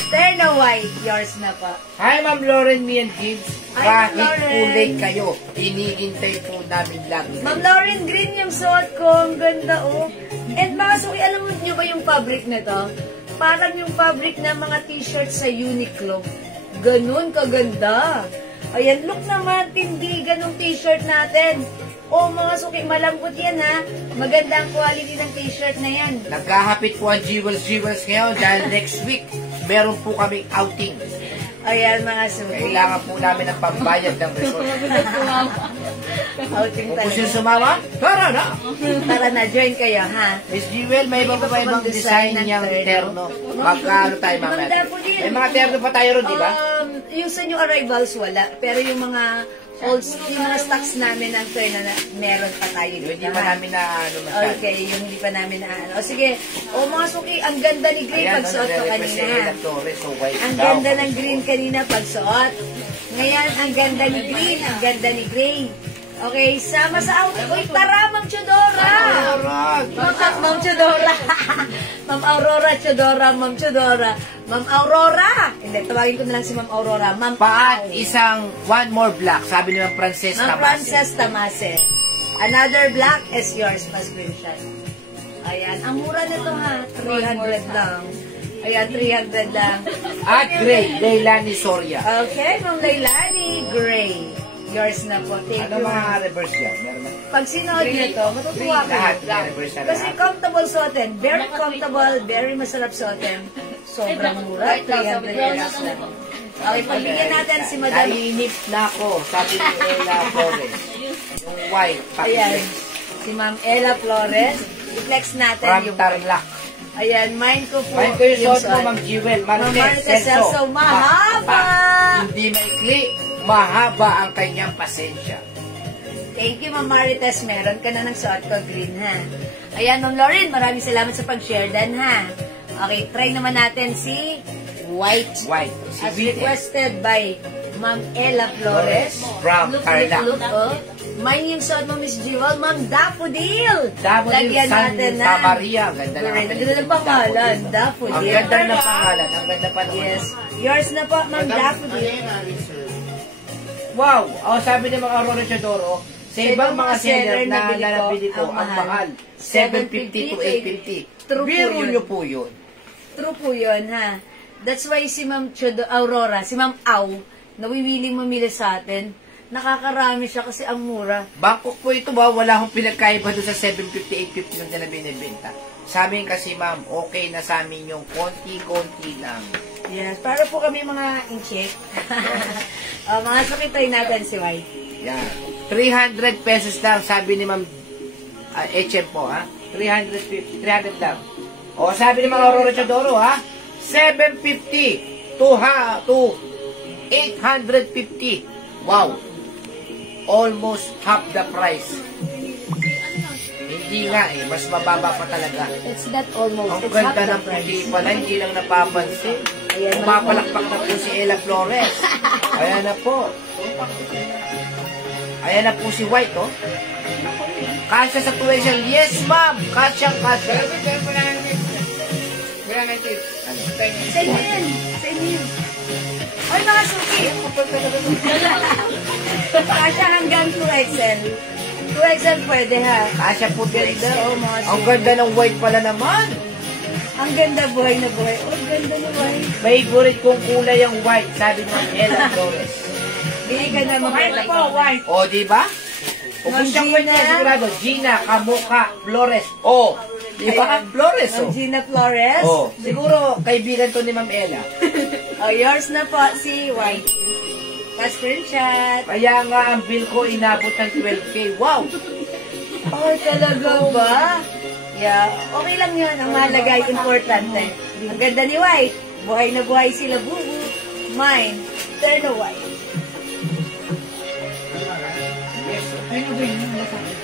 Terno white. Yours na po. Hi, Ma'am Lauren, me and kids. Hi, Ma'am Kahit Lauren. kulay kayo, inihintay po namin lagi. Ma'am Lauren, green yung suot ko. Ang ganda, oh. And mga suki, alam niyo ba yung fabric nito? Parang yung fabric ng mga t-shirt sa Uniqlo. Ganun kaganda. Ayan, look naman, tindigan ng t-shirt natin. O mga suki, malambot yan, ha. Maganda ang quality ng t-shirt na yan. Nagkahapit po ang Jewels ngayon dahil next week, meron po kaming outing. Ayan, mga suki. Kailangan po namin ng pambayad ng resort. Outing Kung gusto talaga. sumama, tara na! Tara na, join kayo, ha. Miss Jewel, may iba pa ba ibang design niyang terno? Magkano tayo Maganda mamaya? po din. May mga terno pa tayo ron, di ba? Yung sa new arrivals, wala. Pero yung mga yung mga stocks namin ng terno na meron pa tayo Yung dito. hindi pa ha? namin na ano masyado. Okay, yung hindi pa namin na ano. O sige, o mga suki, ang ganda ni Green Ayan, pagsuot ko nare-request si kanina. Ella Torres, so white Ang daw. ganda ng Green kanina pagsuot. Ngayon, ang ganda ni Green, ang ganda ni Gray. Okay, sama sa outfit. Uy, tara, Ma'am Chodora! Alright. Ma'am Chodora. Ma'am Aurora Chodora, Ma'am Chodora. Ma'am Aurora. Hindi, tawagin ko na lang si Ma'am Aurora. Ma'am Paat Pao. isang one more black, sabi ni Ma'am Frances Ma'am Tamase. Frances Tamase. Another black is yours, pa screenshot. Ayan, ang mura nito ha, 300 lang. Ayan, 300 lang. At Gray, Leilani Soria. Okay, Ma'am Lailani, Gray. Yours na po. Thank Ano you. mga reverse yan? Meron ba? Pag sinuot niyo to, matutuwa Lahat, kayo. reverse na Kasi lahat. comfortable suotin. Very comfortable, very masarap suotin. Sobrang mura, 300 pesos lang. Okay, pagbigyan natin si Madam. Nainip na ako, sabi ni Ella Flores. Yung white, Ayan, pakiflex. si Ma'am Ella Flores. I-flex natin From yung... Tarlac. Ayan, mine ko po. Mine ko yung suot mo, Ma'am Jewel. Ma'am Maricel Celso, mahaba! Hindi maikli, mahaba ang kanyang pasensya. Thank you, Ma'am Marites. Meron ka na ng suot ko, green, ha? Ayan, Ma'am Lauren, maraming salamat sa pag-share dan, ha? Okay, try naman natin si white. White. As requested by Ma'am Ella Flores. From Carla. Look, oh. May yung suot mo, Miss Jewel, Ma'am Daffodil. Daffodil Lagyan natin na. Santa Maria. Ganda na. Correct. Ang ganda ng pangalan, Daffodil. Ang ganda ng pangalan. Ang ganda pa naman. Yes. Yours na po, Ma'am Daffodil. Wow! Oh, sabi ni mga Aurora Chadoro, sa ibang mga seller na nanabili ko, ang mahal. 750 to 850. True po Biro yun. nyo po yun. True po yun, ha. That's why si Ma'am Aurora, si Ma'am Au, nawiwiling mamili sa atin. Nakakarami siya kasi ang mura. Bangkok po ito ba? Wala akong pinagkaiba doon sa 750, 850 na nila binibenta. Sa amin kasi ma'am, okay na sa amin yung konti-konti lang. Yes, para po kami mga incheck. Mga sakitay natin si White. Yan. 300 pesos lang, sabi ni ma'am HM po, ha? 300 lang. O, sabi ni mga Aurora Chadoro, ha? 750 to 850. Wow! Almost half the price. Hindi nga eh, mas mababa pa talaga. It's not almost. Ang It's half ganda the ng price. puti pala, hindi lang napapansin. Ayan, Pumapalakpak na po si Ella Flores. Ayan na po. Ayan na po si White, oh. Kasya sa tuwesyan. Yes, ma'am. Kasya. Sa inyo yan. Sa inyo yan. Ay, mga suki. Kasya hanggang 2XL. 2XL pwede, ha? Kasya po Ganda, oh, mga Ang suki. ganda ng White pala naman. Ang ganda, buhay na buhay. Oh, ganda ni White. Favorite kong kulay ang White, sabi ng Ella Flores. Bili ka na mga White po, white. O, di ba? O, kung siyang White na sigurado, Gina, Kamuka, Flores. O, di ba? Ayan. Flores, Ma'am o. Gina Flores. Oh, siguro kaibigan to ni Ma'am Ella. Oh, yours na po, si White. Pa-screenshot. Kaya nga ang bill ko inabot ng 12K. Wow! Ay, talaga ba? Yeah, okay lang yun. Ang mahalaga ay importante. Ang ganda ni White. Buhay na buhay sila, bubu. Mine, turn white. Yes,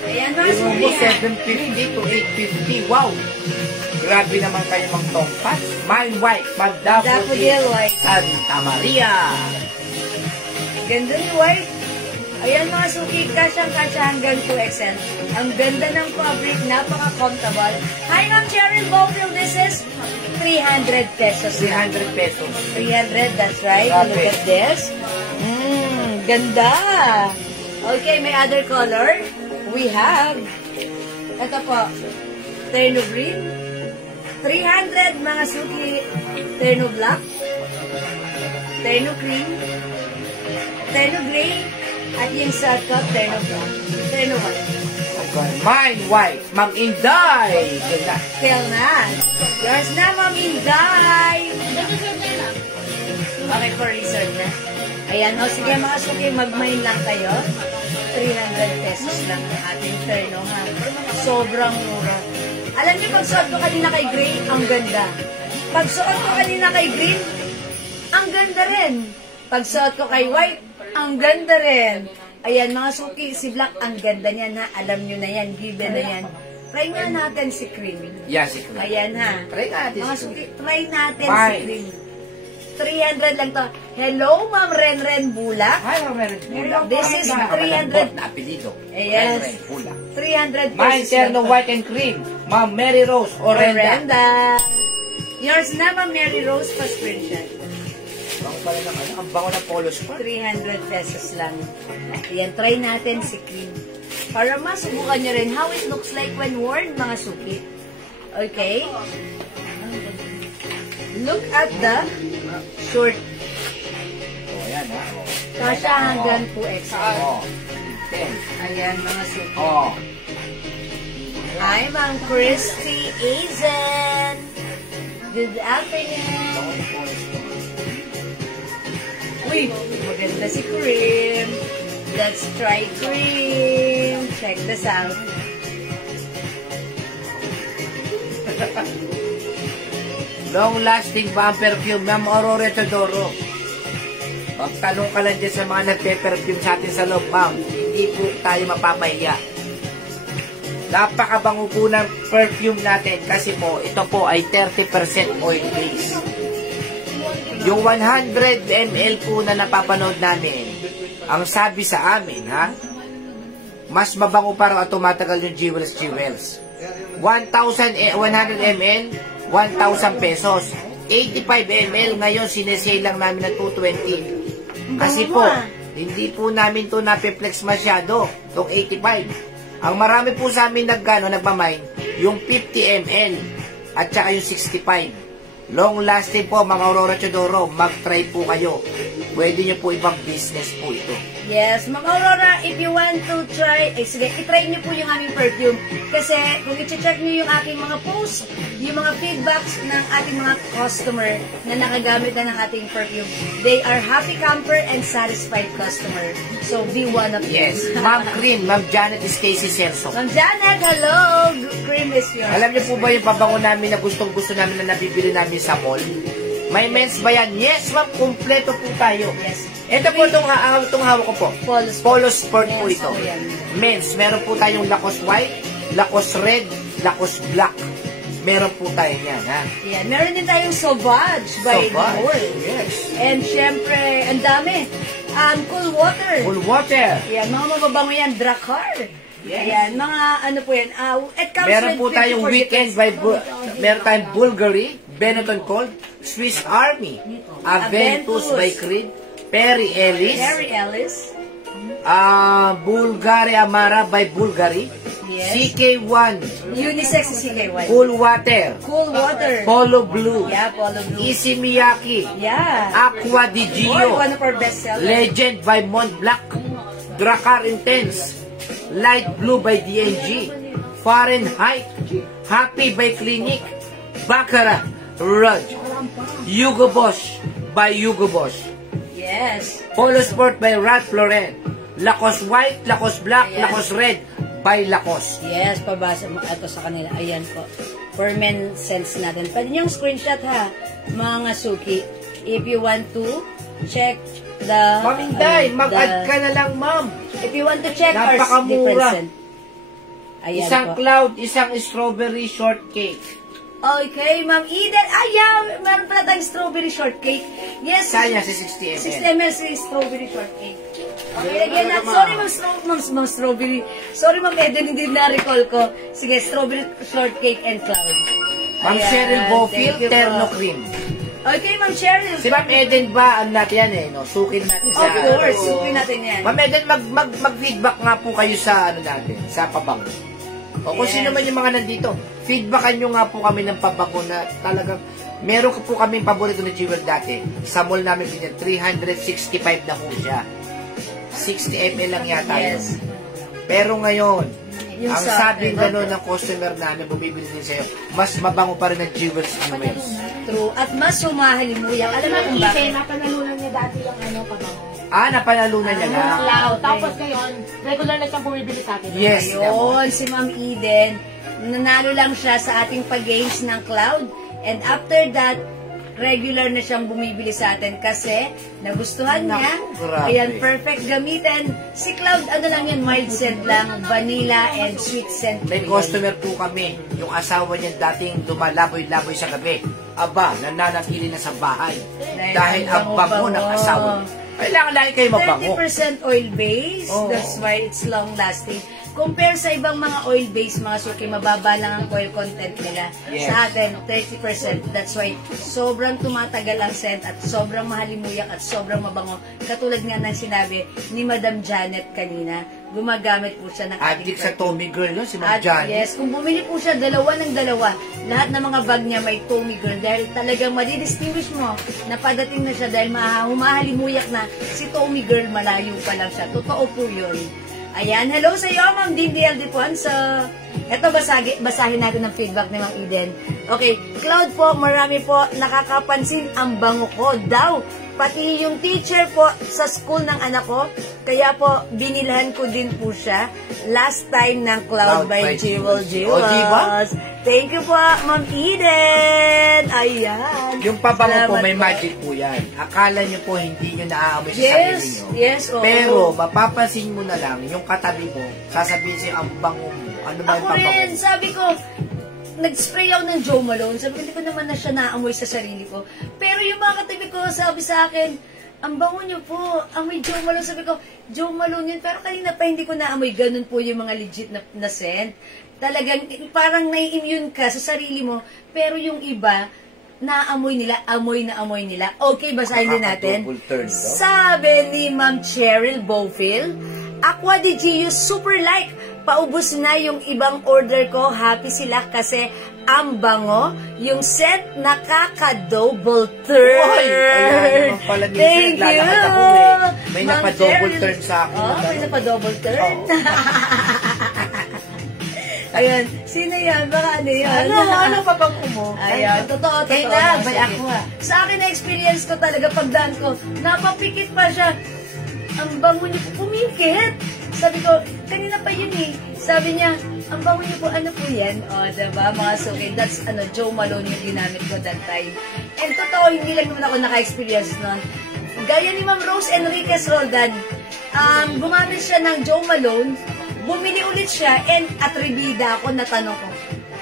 Ayan mga Yung suki. 750 to 850. Wow! Grabe naman kayo mga tongpas. Mine White, Magdaffodil, Daffodil White. Santa Maria. Ganda ni White. Ayan mga suki, kasyang-kasya hanggang 2XL. Ang ganda ng fabric, napaka-comfortable. Hi Ma'am Cheryl Bowfield, this is 300 pesos. 300 pesos. 300, that's right. Grabe. Look at this. Ganda. Okay, may other color. We have, ito po, terno green. 300 mga suki, terno black, terno cream, terno gray, at yung sa top, terno black, terno white. Okay. Mine White, Ma'am Inday. Ganda. Tell na. Yours na, Ma'am Inday. Okay, for reserve na. Ayan, o sige mga suki, mag-mine lang kayo. 300 pesos lang ang ating terno, ha. Sobrang mura. Alam niyo, pag suot ko kanina kay Gray, ang ganda. Pag suot ko kanina kay Green, ang ganda rin. Pag suot ko kay White, ang ganda rin. Ayan, mga suki, si Black, ang ganda niyan, ha. Alam niyo na yan, given na yan. Try nga natin si Cream. Yes, ikaw. Ayan, ha. Try natin Mga si suki, try natin si Fine. Cream. 300 lang to. Hello, Ma'am Renren Bulak. Hi, Ma'am Pula. This is 300. Na apelido. Yes. Pula. 300 Mine pesos Terno lang to. White and Cream. Ma'am Mary Rose Orenda. Orenda. Yours na, Ma'am Mary Rose, pa screenshot. Ang pala naman, ang bango ng polos pa. 300 pesos lang. Ayan, try natin si Cream. Para masubukan nyo rin how it looks like when worn, mga suki. Okay? Look at the short. Oh, yan ha. Oh. Kasha hanggang 2XL. Oh. 10. Ayan, mga suki. Oh. Hi, Ma'am Christy Azen. Good afternoon. Uy, maganda si Cream. Let's try Cream. Check this out. Long-lasting ba ang perfume, Ma'am Aurora Teodoro? Magtanong ka lang dyan sa mga nagpe-perfume sa atin sa loob, ma'am. Hindi po tayo mapapahiya. Napakabango po ng perfume natin kasi po, ito po ay 30% oil base. Yung 100 ml po na napapanood namin, ang sabi sa amin, ha? Mas mabango parang at tumatagal yung Jewels. 100 ml, 1,000 pesos. 85 ml, ngayon sinesale lang namin ng 220. Kasi po, hindi po namin to napiplex masyado, itong 85. Ang marami po sa amin nagmamine, yung 50 ml, at saka yung 65. Long lasting po, mga Aurora Chodoro, mag-try po kayo. Pwede nyo po ibang business po ito. Yes, Ma'am Aurora, if you want to try, sige, itry niyo po yung aming perfume. Kasi kung i-check niyo yung aking mga posts, yung mga feedbacks ng ating mga customer na nakagamit na ng ating perfume, they are happy camper and satisfied customer. So, be one of them. Yes, Ma'am Cream, Ma'am Janet is Casey Celso. Ma'am Janet, hello! Cream is yours. Alam niyo po ba yung pabango namin na gustong-gusto namin na nabibili namin sa mall? May men's ba yan? Yes, ma'am. Kompleto po tayo. Yes. Ito po itong hawak ko po. Polo Sport po ito. Men's. Meron po tayong Lacoste White, Lacoste Red, Lacoste Black. Meron po tayo yan, ha? Yan. Meron din tayong Sauvage by Dior. Yes. And syempre, ang dami. Cool Water. Cool Water. Yan. Mga mababango yan. Dracar. Yes. Ayan, mga ano po yan. Meron po tayong Weekend by meron tayong Bulgari, Benetton Cold, Swiss Army, Aventus by Creed, Perry Ellis, Bulgari Amara by Bulgari, yes. CK1, Unisex CK1, Cool Water, Polo Blue, yeah, Polo Blue, Easy Miyake, yeah, Aqua di Gio, one of our best sellers, Legend by Mont Blanc, Dracar Intense, Light Blue by DNG, Fahrenheit, Happy by Clinique, Baccarat, Rudge, Hugo Boss by Hugo Boss, yes, Polo Sport by Ralph Lauren, Lacoste White, Lacoste Black, ayan. Lacoste Red by Lacoste. Yes, pabasa mo ito sa kanila. Ayan po. For men sense natin. Pwede niyong screenshot ha, mga suki. If you want to check the... Paminday, mag-add ka na lang, ma'am. If you want to check our napakamura. difference. Ayan isang po. cloud, isang strawberry shortcake. Okay, Ma'am Eden. Ayan, meron pala tayong strawberry shortcake. Yes. Sayang si 60 ml. 60 ml si strawberry shortcake. Okay, again, sorry Ma'am Strawberry. Sorry Ma'am Eden, hindi na-recall ko. Sige, strawberry shortcake and cloud. Ma'am Cheryl Bofield, Terno Cream. Okay, Ma'am Cheryl. Si Ma'am Eden ba, ano natin yan no? Sukin natin sa... Of course, sukin natin yan. Ma'am Eden, mag-feedback nga po kayo sa, ano natin, sa pabango. O kung sino man yung mga nandito, feedbackan nyo nga po kami ng pabango na talagang, meron po kaming paborito na jewel dati. Sa mall namin ganyan, 365 na po siya. 60 ml lang yata yun. Pero ngayon, yung ang sabing gano'n ng customer namin, bumibili din sa'yo, mas mabango pa rin ng jewels jewels. True. At mas sumahalimuyak. Alam mo kung bakit? Napanalunan niya dati yung pabango. Napanalunan niya na. Cloud. Tapos ngayon, regular na siyang bumibili sa atin. Yes. Ayun, si Ma'am Eden, nanalo lang siya sa ating pag-games ng Cloud. And after that, regular na siyang bumibili sa atin kasi nagustuhan niya. Ayan, perfect gamitin. Si Cloud, ano lang yan, mild scent lang, vanilla and sweet scent. May customer po kami, yung asawa niya dating lumalaboy-laboy sa gabi. Aba, nananatili na sa bahay. Dahil ang bango ng asawa. Kailangan lagi kayo mabango. 30% oil base, that's why it's long lasting. Compare sa ibang mga oil-based, mga suki, mababa lang ang oil content nila. Yes. Sa atin, 30%. That's why, sobrang tumatagal ang scent at sobrang mahalimuyak at sobrang mabango. Katulad nga ng sinabi ni Madam Janet kanina, gumagamit po siya ng Addict sa Tommy Girl, no? Si Ma'am Janet. Yes, kung bumili po siya dalawa ng dalawa, lahat ng mga bag niya may Tommy Girl dahil talagang madidistinguish mo na padating na siya dahil humahalimuyak na si Tommy Girl, malayo pa lang siya. Totoo po yun. Ayan, hello sa iyo, Ma'am Dindy Aldefonso. Ito, basahin natin ang feedback ni Ma'am Eden. Okay, Cloud po, marami po nakakapansin ang bango ko daw. Pati yung teacher po sa school ng anak ko, kaya po binilhan ko din po siya last time ng Cloud by Jewel Jewels. Diba? Thank you po, Ma'am Eden. Ayan. Yung pabango po, may magic po yan. Akala nyo po hindi nyo naaamoy sa sarili nyo. Yes, oo. Pero, mapapansin mo na lang, yung katabi mo, sasabihin siya ang bango mo. Ano ba yung Ako pabango? rin, sabi ko, nag-spray ako ng Jo Malone. Sabi ko, hindi ko naman na siya naamoy sa sarili ko. Pero yung mga katabi ko, sabi sa akin, ang bango niyo po, amoy Jo Malone. Sabi ko, Jo Malone yun. Pero kanina pa hindi ko naamoy. Ganun po yung mga legit na scent. Talagang parang nai-immune ka sa sarili mo. Pero yung iba, naamoy nila, amoy na amoy nila. Okay, basahin din natin. Sabi ni Ma'am Cheryl Beaufil, Aqua di Gio super like. Paubos na yung ibang order ko. Happy sila kasi ang bango. Yung scent nakaka-double turn. Oy, ayan, pala Thank you. Ako, may napa-double turn sa akin. Oh, may napa-double turn. Ayan, sino yan? Baka ano yan? Ano pa bang mo? Ayan, totoo. Kaya na, may aqua. Sa akin na-experience ko talaga pagdaan ko, napapikit pa siya. Ang bango niyo po, pumikit. Sabi ko, kanina pa yun eh. Sabi niya, ang bango niyo po, ano po yan? O, diba, mga suki, that's, Jo Malone yung ginamit ko that time. And totoo, hindi lang naman ako naka-experience nun. Gaya ni Ma'am Rose Enriquez Roldan, gumamit siya ng Jo Malone, bumili ulit siya, and atribida ako, natanong ko,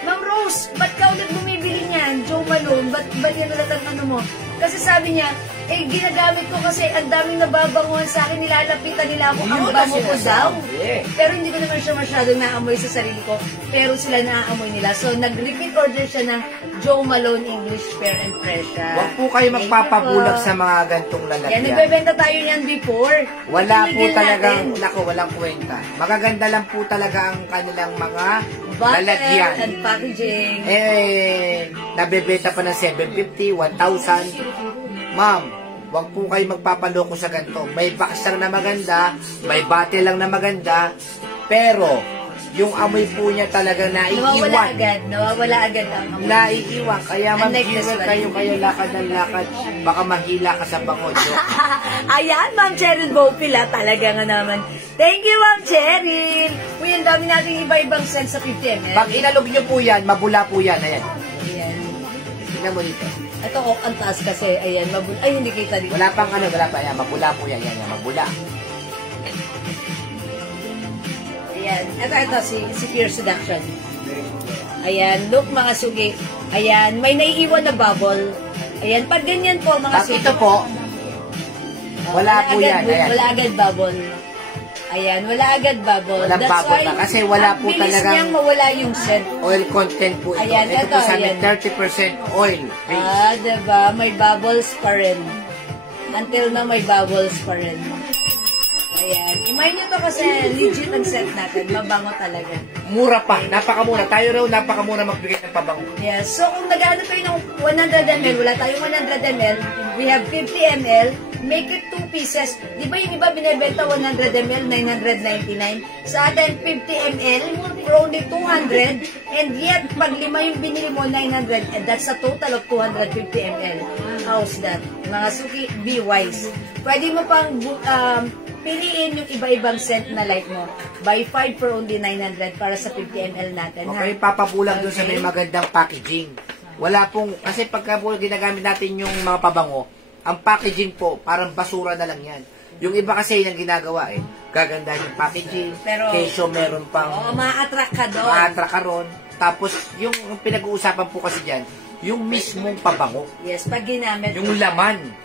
Ma'am Rose, ba't ka ulit bumibili niyan? Jo Malone, ba't yan ulit ang ano mo? Kasi sabi niya, ginagamit ko kasi ang daming nababanguhan sa akin, nilalapitan nila ako, ang bango ko daw. Pero hindi ko naman siya masyadong naamoy sa sarili ko, pero sila naaamoy nila. So, nag-repeat order siya ng Jo Malone English Fair and Fresh. Huwag po kayo magpapabulag sa mga gantong lalagyan. Yan, nagbebenta tayo niyan before. Wala po Tinigil talagang, natin. nako, walang kwenta. Magaganda lang po talaga ang kanilang mga Bottle lalagyan. and packaging. Nabebenta pa ng 750, 1,000. Ma'am, wag po kayo magpapaloko sa ganito. May box lang na maganda, may bottle lang na maganda, pero yung amoy po niya talaga naiiwan. Nawawala agad ang amoy. Naiiwan. Kaya ma'am, Unlike this one. kayo lakad ng lakad, baka mahila ka sa bango. Ayan, Ma'am Cheryl Beaufil, talaga nga naman. Thank you, Ma'am Cheryl. Uy, ang dami natin iba-ibang scent sa 50 ml. Pag inalog nyo po yan, mabula po yan. Ayan. Ayan. Tingnan mo dito. Ito, ang taas kasi. Ayan, mabula. Ay, hindi kita dito. Wala pang ano, wala pa. Ayan, mabula po yan. Yan, mabula. Ayan. Ito, si Pure Seduction. Ayan, look mga sugi. Ayan, may naiiwan na bubble. Ayan, pag ganyan po mga Pag sugi. ito po, wala po yan. Ayan. Wala agad bubble. Ayan, wala agad bubble. Walang That's bubble why, na. Kasi wala po ang bilis talagang niyang mawala yung scent. oil content po ito. Ayan, ito po ito, sa amin, ayan. 30% oil base. Diba? May bubbles pa rin. Until now, may bubbles pa rin. Ayan. Imayin nyo to kasi legit ang set natin. Mabango talaga. Mura pa. Napakamura. Tayo raw napakamura magbigay ng pabango. Yes. So, kung nag-ano kayo ng 100 ml, wala tayong 100 ml, we have 50 ml, make it 2 pieces. Di ba yung iba binibenta 100 ml, 999? Sa atin, 50 ml for only 200, and yet, pag lima yung binili mo, 900, and that's a total of 250 ml. How's that? Mga suki, be wise. Pwede mo pang piliin yung iba-ibang scent na like mo. Buy 5 for only 900 para sa 50 ml natin. Okay, papabulag doon sa may magandang packaging. Wala pong, kasi pagka po ginagamit natin yung mga pabango, ang packaging po, parang basura na lang yan. Yung iba kasi yung ginagawa gaganda yung packaging, pero kesyo meron pang, ma-attract ka doon. ma-attract ka ron. Tapos, yung pinag-uusapan po kasi dyan, yung mismong pabango. Yes, pag ginamit. Yung laman.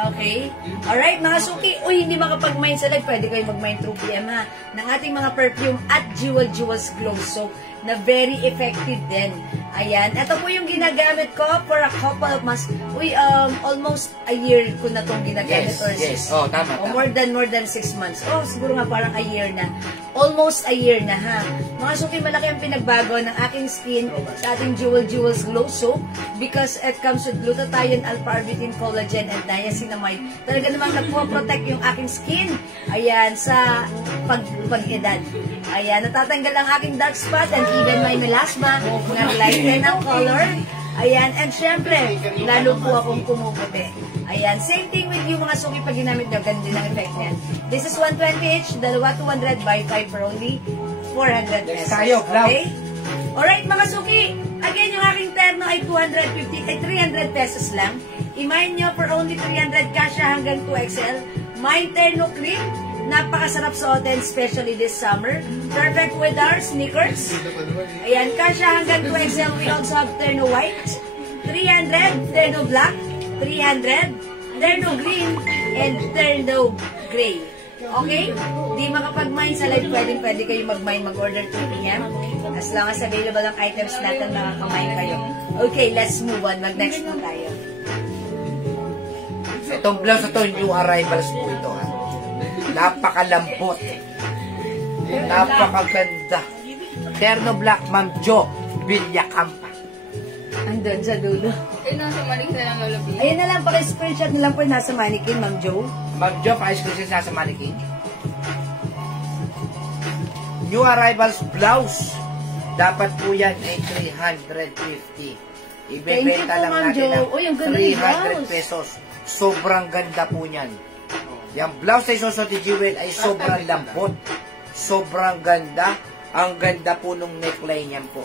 Okay? Alright, mga suki. Uy, hindi makapag-mine sa live. Pwede kayo mag-mine through PM ha. Ng ating mga perfume at Jewel Jewels Glow Soap na very effective din. Ayan. Ito po yung ginagamit ko for a couple of months. Uy, almost a year ko na itong ginagamit. Yes, or yes. 6. Oh, tama, tama. More than 6 months. Oh, siguro nga parang a year na. Almost a year na ha. Mga suki, malaki ang pinagbago ng aking skin sa ating Jewel Jewels Glow Soap because it comes with glutathione, alpha-arbutin, collagen, and niacinamide. Talaga namang nagpo-protect yung aking skin. Ayan, sa pag-edad. Ayan, natatanggal ang aking dark spot and even my melasma. Nag-lighten ang color. Ayan, and syempre, lalo po akong kumuputi. Ayan, same thing with you mga suki pag ginamit nyo, ganun din ang effect niyan. This is 120 each, dalawa 200, buy 5 for only 400 pesos. Tayo, Okay? Alright mga suki, again yung aking terno ay 300 pesos lang. Imayin nyo for only 300 kasha hanggang 2XL. My terno cream Napakasarap suotin, especially this summer. Perfect with our sneakers. Ayan, kasha hanggang 2XL. We also have terno white, 300, terno black, 300, terno green, and terno gray. Okay? Di makapag-mine sa live, pwede kayo mag-mine, mag-order 2 p.m. As long as available ang items natin, makaka-mine kayo. Okay, let's move on. Mag-next po tayo. Itong blouse na to, new arrivals po ito. Ha? Napakalambot. Napakaganda. Terno black, Ma'am Jo Villacampa. Andun sa dulo. Nasa maling na lang lalabi. Ayun na lang, paki-screenshot na lang po nasa mannequin, Ma'am Jo. Ma'am Jo, pa-exclusive sa mannequin. New arrivals blouse. Dapat po yan ay 350. Ibebenta lang Ma'am natin Jo. ng Uy, ang ganda ng 300 blouse. pesos. Sobrang ganda po niyan. Yung blouse na isusot ni Jewel ay sobrang lambot. Sobrang ganda. Ang ganda po nung neckline niyan po.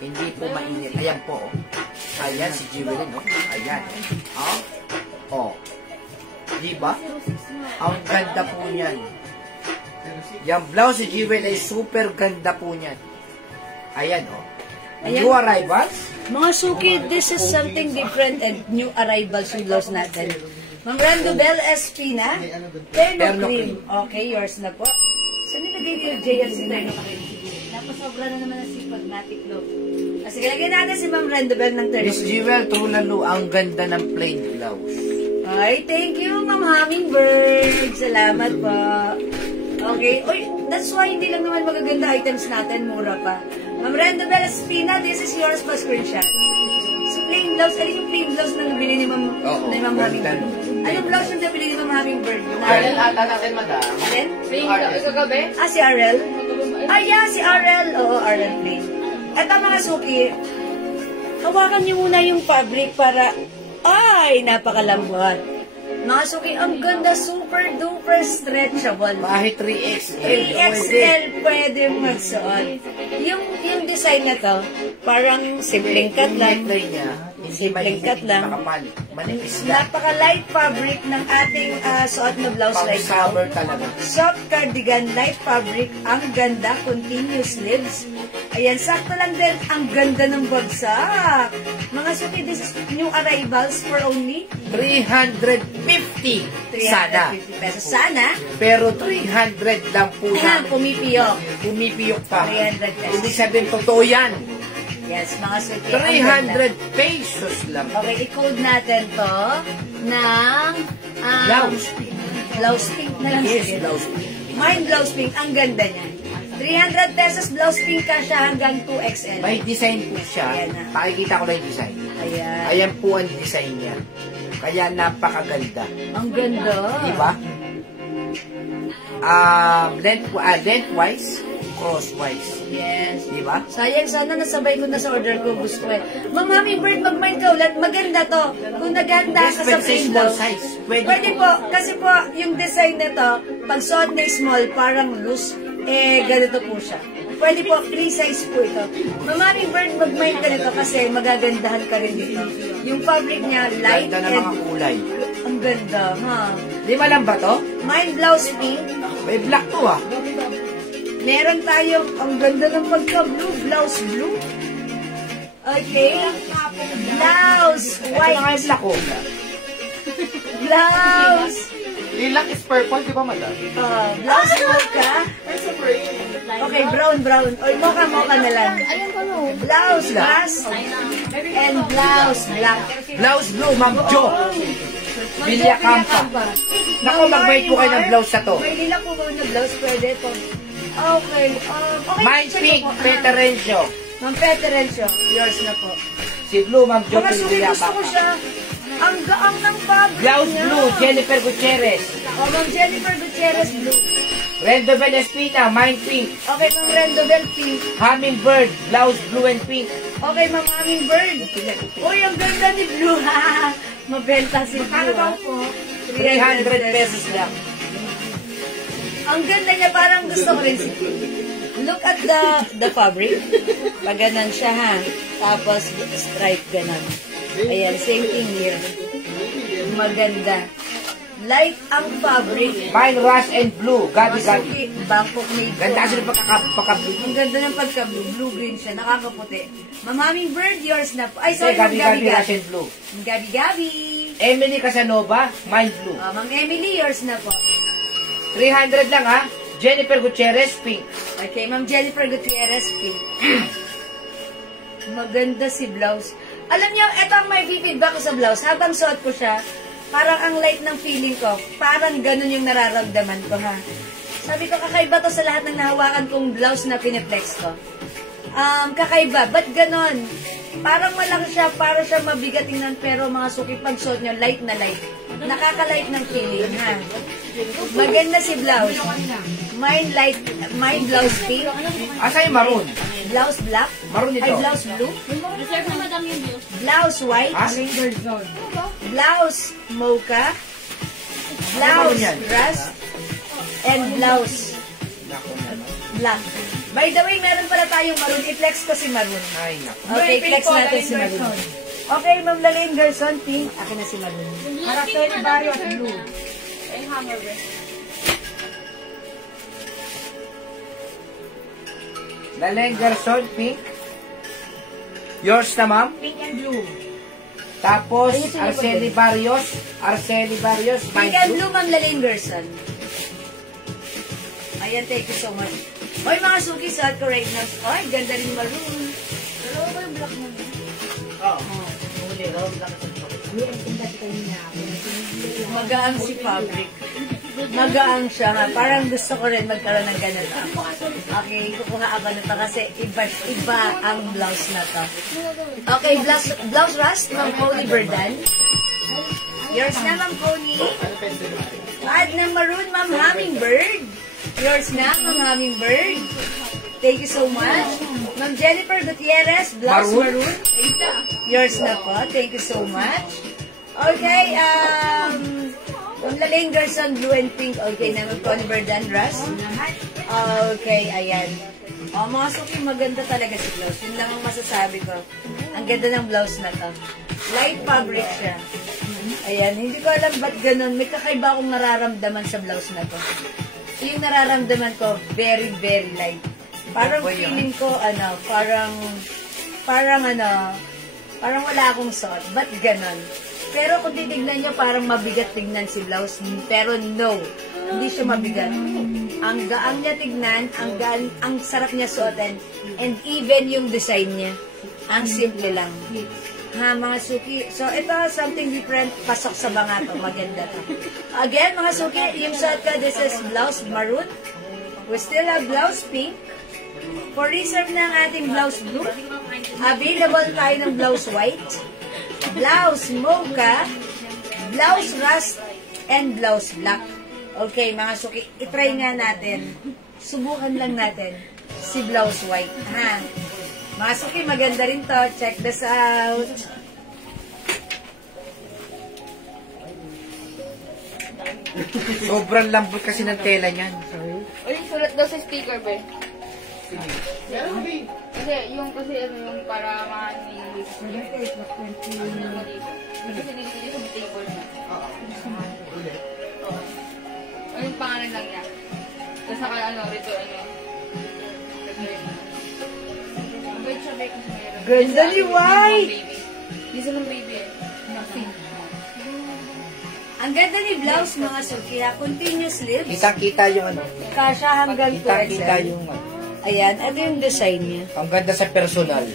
Hindi po mainit. Ayan po. Oh. Ayan si Jewel. No? Ayan. Oh. Oh. Diba? Ang ganda po niyan. Yung blouse si Jewel ay super ganda po niyan. Ayan oh. Ayan. New arrivals. Mga suki, this is something different and new arrivals yung blouse natin. Ma'am Rando Bell Espina, Terno Terno Cream. Okay, yours na po. Saan nilagay niyo yung JLC Terno Cream? Napasobra na naman ang sipag natin, look. Sige, lagyan natin si Ma'am Rando Bell ng Terno Miss Cream. Jewel, true lalo, ang ganda ng plain blouse. Ay, thank you, Ma'am Hummingbird. Salamat po. Okay. Uy, that's why hindi lang naman magaganda items natin, mura pa. Ma'am Rando Bell Espina, this is yours pa screenshot. So, plain blouse. Alin yung plain blouse na nabili ni Ma'am Oo, Hummingbird? Anong blouse yung nabili ni Ma'am Hummingbird? Arel ata natin, madam. Alin? Pink, kagabi? Ah, si Arel? Ah, yeah, si Arel. Oo, Arel plain. At ang mga suki, hawakan niyo muna yung fabric para, ay, napakalambot. Mga suki, ang ganda, super duper stretchable. Kahit 3XL. 3XL pwede magsuot. Yung design na to, parang simpleng cut lang. Neckline niya, hindi Simpleng mahigit, cut lang. makapal. Manipis lang. Napaka-light fabric ng ating suot na blouse Pang right now. summer talaga. Soft cardigan, light fabric, ang ganda, continuous sleeves. Ayan, sakto lang din, ang ganda ng bagsak. Mga suki, this is new arrivals for only 350. Sana. 350 pesos. Sana, Pero 300 lang po ayan, na. pumipiyok. Pumipiyok pa. 300 pesos. Ibig sabihin, totoo yan. Yes, mga suki, ang ganda. 300 pesos lang. Okay, i-code natin to ng Blouse. blouse pink na lang. Yes, sige. blouse. Mine blouse pink, ang ganda niya. 300 pesos blouse pink ka siya hanggang 2XL. May design po siya. Ayan na. Pakikita ko lang yung design. Ayan. Ayan po ang design niya. Kaya napakaganda. Ang ganda. Diba? Lengthwise, crosswise. Yes. Diba? Sayang, sana nasabay ko na sa order ko. Gusto ko eh. Ma'am Hummingbird, mag-mind ka ulit. Maganda to. Kung naghanda ka sa plain small blouse. size. Pwede po. Kasi po, yung design nito, pag suot na small, parang loose, ganito po siya. Pwede po, free size po ito. Ma'am Hummingbird, mag-mind ka nito kasi magagandahan ka rin dito. Yung fabric niya, light Ganda ng mga and... kulay. Ang ganda, ha? Di ba lang ba to? Mine blouse pink. May black to ah. Meron tayong, ang ganda ng pagka-blue, blouse blue. Okay. Blouse, Ito na nga white. yung black oh. Blouse. Lilac is purple, di ba madam? Blouse mocha. Okay, brown. Oy, mocha na lang. Ayun pa no. Blouse, grass. And blouse, black. Blouse blue, Ma'am Jo. Villacampa. Naku, mag-buy po kayo ng blouse na to. May lila po ba na blouse? Pwede po. Okay. Okay. Mine check pink, ko po. Peterencio. Ma'am Peterencio, yours na po. Si Blue, Ma'am Jo Mga suki, gusto ko Villacampa. siya. Ang gaang ng fabric Blouse niya. blue, Jennifer Gutierrez. Ma'am Jennifer Gutierrez, blue. Rendo Espina, mine pink. Okay, Ma'am Rendobel, pink. Hummingbird, blouse blue and pink. Okay, Ma'am Hummingbird. Uy, ang ganda ni Blue, ha? Mabenta si Blue, ha? 300 pesos lang. Ang ganda niya, parang gusto ko rin si Blue. Look at the fabric. Pag ganon siya, ha? Tapos, stripe ganon. Ayan, same thing here. Maganda. Light ang fabric. Mine, rust and blue. Gabi. Masuki, Bangkok made. Ganda kasi ng pagkaka-blue. Ang ganda ng pagka-blue. Blue-green siya. Nakakaputi. Ma'am Hummingbird, yours na po. Ay, sorry, Gabi, Gabi. rust and blue. Gabi. Emily Casanova, mine blue. Ma'am Emily, yours na po. 300 lang ha. Jennifer Gutierrez, pink. Okay, Ma'am Jennifer Gutierrez, pink. Maganda si blouse. Alam niyo, ito ang may feedback ko sa blouse. Habang suot ko siya, parang ang light ng feeling ko. Parang ganun yung nararamdaman ko, ha. Sabi ko, kakaiba to sa lahat ng nahawakan kong blouse na piniplex ko. Kakaiba. Ba't ganun? Parang malaki siya, para siya mabigat tingnan, pero mga suki pag suot niyo, light na light. Nakaka-light ng feeling, ha. Maganda si blouse. Mine blouse pink. Asa yung maroon? Blouse black. Maroon ito. Ay, blouse blue. Reserve na madam yung blue. Blouse white. Ha? Blouse mocha. Ano Blouse yan? rust. And blouse black. By the way, meron pala tayong maroon. I-flex ko si maroon. Ay, naku. Okay, flex natin si maroon. Okay, Ma'am Lalaine Gerson, pink. Akin na si maroon. Karakter ni Barrio at blue. Ay, hammer ba? Lalaine Gerson, pink. Yours na, ma'am. Pink and blue. Tapos, Ayun, sino ba Arceli Barrios, Pink mine and blue. blue, Ma'am Lalaine Gerson. Ayan, thank you so much. Hoy, mga suki, suot ko right now. Ay, ganda rin maroon. Pero ba yung black mo? Oo. Huli, raw, black. Magaang si fabric. Magaang siya nga. Parang gusto ko rin magkaroon ng ganito. Okay, kukuha ako nito kasi iba ang blouse na to. Okay, blouse rust, Ma'am Connie Verdan. Yours na, Ma'am Connie. At na maroon, Ma'am Hummingbird. Yours na, Ma'am Hummingbird. Thank you so much. Ma'am Jennifer Gutierrez, blouse maroon. Yours na po. Thank you so much. Okay, Ma'am Lalaine Gerson, blue and pink. Okay, na Ma'am Connie Verdan, rust. Okay, ayan. Mga suki, maganda talaga si blouse. Yun lang ang masasabi ko. Ang ganda ng blouse na to. Light fabric siya. Ayan, hindi ko alam ba't ganun. May kakaiba akong nararamdaman sa blouse na to. So, yung nararamdaman ko, very, very light. Parang feeling ko, parang wala akong suot. Ba't ganun? Pero kung titignan nyo, parang mabigat tignan si blouse. Pero no, hindi siya mabigat. Ang gaang niya tignan, ang sarap niya suotin, and even yung design niya. Ang simple lang. Ha, mga suki. So, ito, something different. Pasok sa banga to. Maganda to. Again, mga suki, yung suot ko, this is blouse maroon. We still have blouse pink. For reserve na ang ating blouse blue, available tayo ng blouse white, blouse mocha, blouse rust, and blouse black. Okay, mga suki, itry nga natin. Subukan lang natin si blouse white. Ha? Mga suki, maganda rin to. Check this out. Sobrang lambot kasi ng tela niyan. Sorry. O yung sulat daw sa sticker ba? Kasi yung para ma-English. Ano mo dito? Kasi dito sa table na. Oo. O yung pangalan lang niya. Tapos saka rito. Wait, sabi ko meron. Ganda ni white! Bisa ng baby eh. Ang ganda ni blouse, mga suki. Ha? Continuous sleeves. Kita-kita yung ano. Kasha hanggang 2XL. Kita-kita yung ano. Ayan, ito yung design niya. Ang ganda sa personal.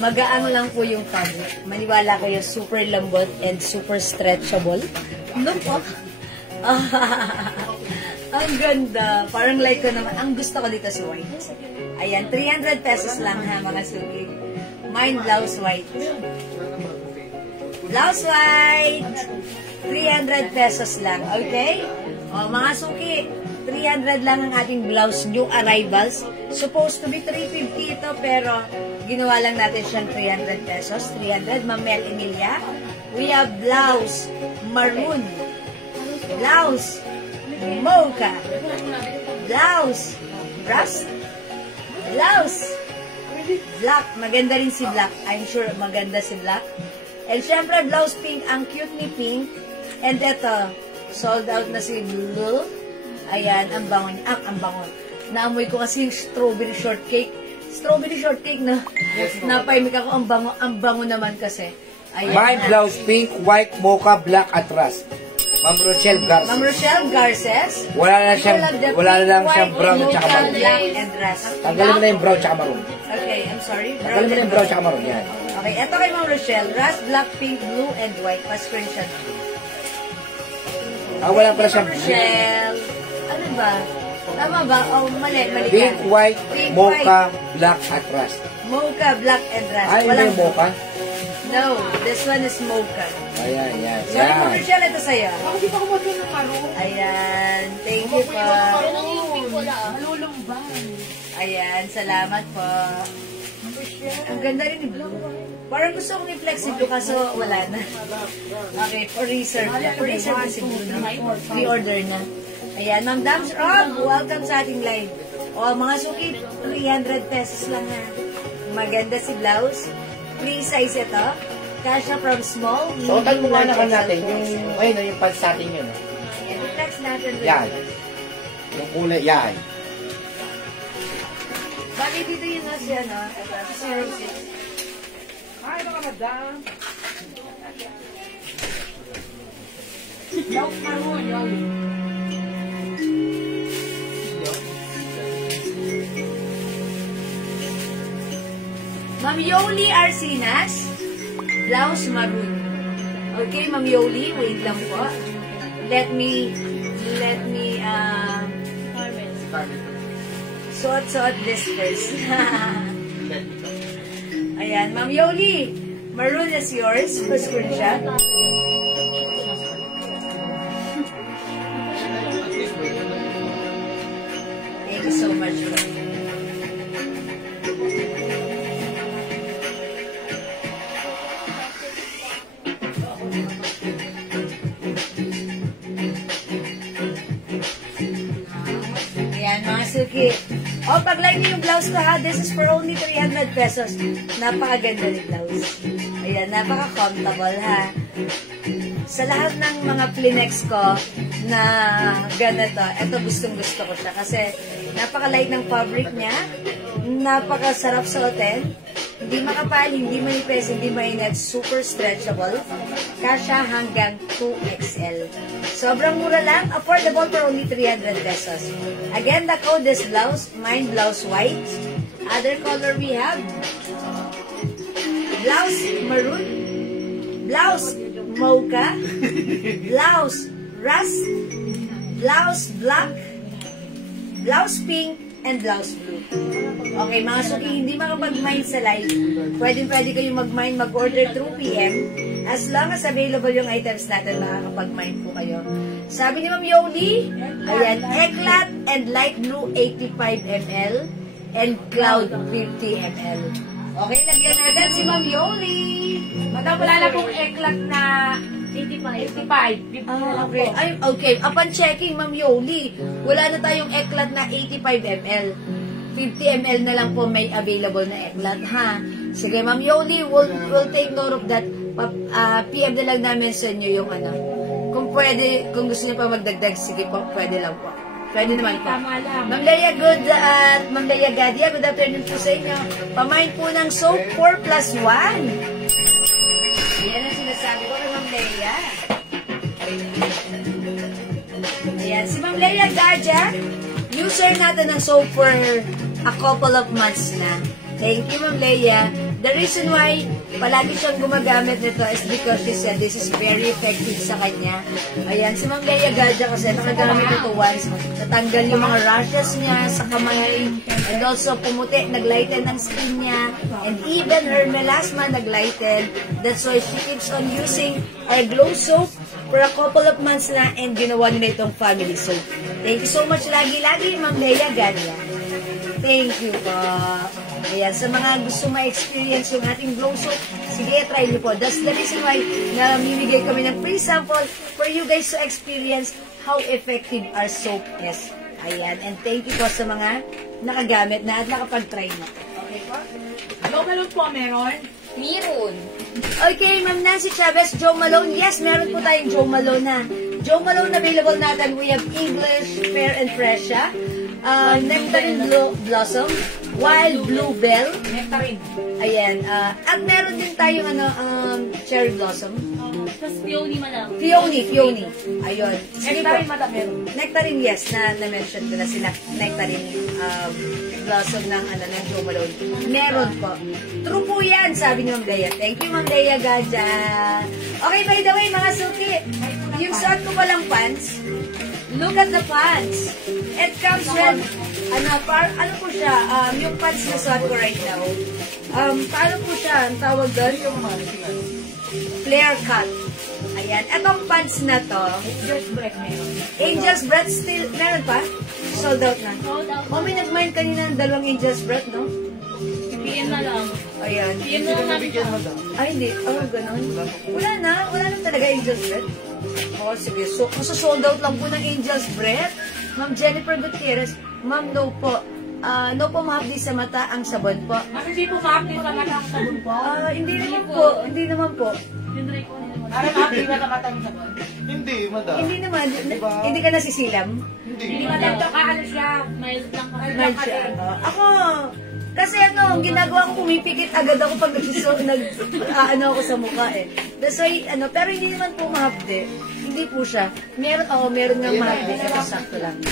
Magaang lang po yung fabric. Maniwala kayo, super lambot and super stretchable. No po. Ang ganda. Parang like ko naman. Ang gusto ko dito si white. Ayan, 300 pesos lang ha, mga suki. Mine blouse white. Blouse white. 300 pesos lang. Okay? O, mga suki, 300 lang ang ating blouse new arrivals. Supposed to be 350 ito, pero ginawa lang natin siyang 300 pesos. 300, Ma'am Mel Emilia. We have blouse maroon. Blouse mocha. Blouse rust. Blouse black. Maganda rin si black. I'm sure maganda si black. And syempre, blouse pink. Ang cute ni pink. And ito, Sold out na si Blue. Ayan, ang bango niya. Ang bango. Naamoy ko kasi yung strawberry shortcake. Strawberry shortcake na napaimik ako. Ang bango naman kasi. Ayan. My blouse pink, white, mocha, black, at rust. Ma'am Rochelle Garces. Ma'am Rochelle Garces. Wala na lang siyang brown at saka maroon. Black and rust. Tanggalin mo na yung brown at saka maroon. Okay, I'm sorry. Tanggalin mo na yung brown at saka maroon. Yan. Okay, eto kay Ma'am Rochelle. Rust, black, pink, blue, and white. Pa-screenshot. Wala pala siyang Ma'am Rochelle. Ano ba? Tama ba? Oh, mali ka. pink, white, Pink, mocha, black, at rust. Mocha, black, and rust. Ay, hindi yung mocha? No, this one is mocha. Ayan, yan. Sorry, Ma'am Rochelle, ito sa'yo. Ako di pa kumagin ng maroon. Ayan, thank you po. Malulumbang. Ayan, salamat po. Ang ganda rin ni Blue. Parang gusto kong i-flex si Blue kaso wala na. Okay, for reserve na. For reserve na si Blue na. Pre-order na. Ayan, Ma'am Dams Rob, welcome sa ating live. O, mga suki, 300 pesos lang ha. Maganda si blouse. Free size ito. Kasha from small. So, medium, mo na large, natin XL. yung pants natin yun. Ayan, i-flex natin. Yan. Yung kulay, yan. Bali dito yung nasa yan, ha? Ito, 06. Ay, mga madam. Blouse maroon, yun. Ma'am Yoli Arsinas, blouse maroon. Okay, Ma'am Yoli, wait lang po. Let me, suot this first. Ayan, Ma'am Yoli, maroon is yours for screenshot. Thank you so much. Ayan, mga suki. O, pag-like niyo yung blouse ko ha, this is for only 300 pesos. Napakaganda ni blouse. Ayan, napaka-comfortable ha. Sa lahat ng mga Plinex ko na ganito, ito gustong-gusto ko siya. Kasi napaka-light ng fabric niya, napakasarap suotin, hindi makapal, hindi manipis, hindi mainit, super stretchable. Kasya hanggang 2XL. Sobrang mura lang, affordable for only 300 pesos. Again, the code is blouse, mine blouse white. Other color we have blouse maroon, blouse mocha, blouse rust, blouse black, blouse pink, and blouse blue. Okay, mga suki, hindi makapag-mine sa live. Pwede kayong mag-mine, mag-order through PM. As long as available yung items natin, makakapag-mine po kayo. Sabi ni Ma'am Yoli, ayan, Eclat and light blue 85 ml and cloud 50 ml. Okay, lagyan natin si Ma'am Yoli. Madam, wala na pong eklat na 85. 50 Okay. Ay, okay. Upon checking, Ma'am Yoli, wala na tayong eklat na 85 ml. 50 ml na lang po may available na eklat, ha? Sige, Ma'am Yoli, we'll take note of that. PM na lang namin sa inyo yung ano. Kung pwede, kung gusto niyo pa magdagdag, sige po, pwede lang po. Pwede naman po. Ma'am Leia, Ma'am Leia Gadia, good afternoon po sa inyo. Pamain po ng soap 4+1. Ayan ang sinasabi ko kay Ma'am Leia. Ayan, si Ma'am Leia Gadia, user natin ng soap for a couple of months na. Thank you, Ma'am Leia. The reason why palagi siyang gumagamit nito is because she said this is very effective sa kanya. Ayan, si Ma'am Leia Gadia kasi nakagamit ito once. Natanggal yung mga rashes niya sa kamay. And also, pumuti, naglighten ang skin niya. And even her melasma naglighten. That's why she keeps on using our glow soap for a couple of months na and ginawa nila itong family soap. Thank you so much lagi-lagi, Ma'am Leia Gadia. Thank you po. Ayan, sa mga gusto ma-experience yung ating glow soap, sige, try niyo po. That's the reason why namimigay kami ng free sample for you guys to experience how effective our soap is. Ayan, and thank you po sa mga nakagamit na at nakapag-try na. Okay po? Joe Malone po, meron? Meron. Okay, Ma'am Nancy Chavez, Joe Malone. Yes, meron po tayong Joe Malone na. Joe Malone available natin. We have English, Fair and Fresha, Nectarine Blossom, Wild Bluebell, Nectarine. ayan, at meron din tayong Cherry Blossom. Tapos peony malang. Peony. Ayun. Sige po. Nectarine, madam, meron. Nectarine, yes, na-mention ko na sila. Nectarine blossom ng Joe Malone. Meron po. True po yan, sabi ni Ma'am Dea. Thank you, Ma'am Dea Gaja. Okay, by the way, mga suki, yung suot ko palang pants, look at the pants. It comes with, ano po siya, yung pants na suot ko right now. Paano po siya, ang tawag doon? Flare cut. Ayan. Etong pants na to, Angel's Breath meron. Angel's Breath still, meron pa? Sold out na. Sold out. May nag-mind kanina ng 2 Angel's Breath, no? PM na lang. Ayan. PM na lang namin siya. Ay, hindi. Ganun. Wala na talaga Angel's Breath. Sige. So, sold out lang po ng Angel's Breath. Ma'am Jennifer Gutierrez, Ma'am, no po. No po mahapdi sa mata ang sabon po. Mas hindi po mahapdi sa mata ang sabon po. Hindi naman po. Hindi naman po. Yung dry ko nila. Para mahapdi na mata ang sabon. Hindi, madam. Hindi naman. Hindi ka nasisilam. Hindi madam to kaano siya. Mild lang kasi. Mild siya. Ako, kasi ang ginagawa ko, pumipikit agad ako pag ako sa mukha eh. That's why, pero hindi naman po mahapdi. Hindi po siya. Meron nga mahapdi. Ito sakto lang.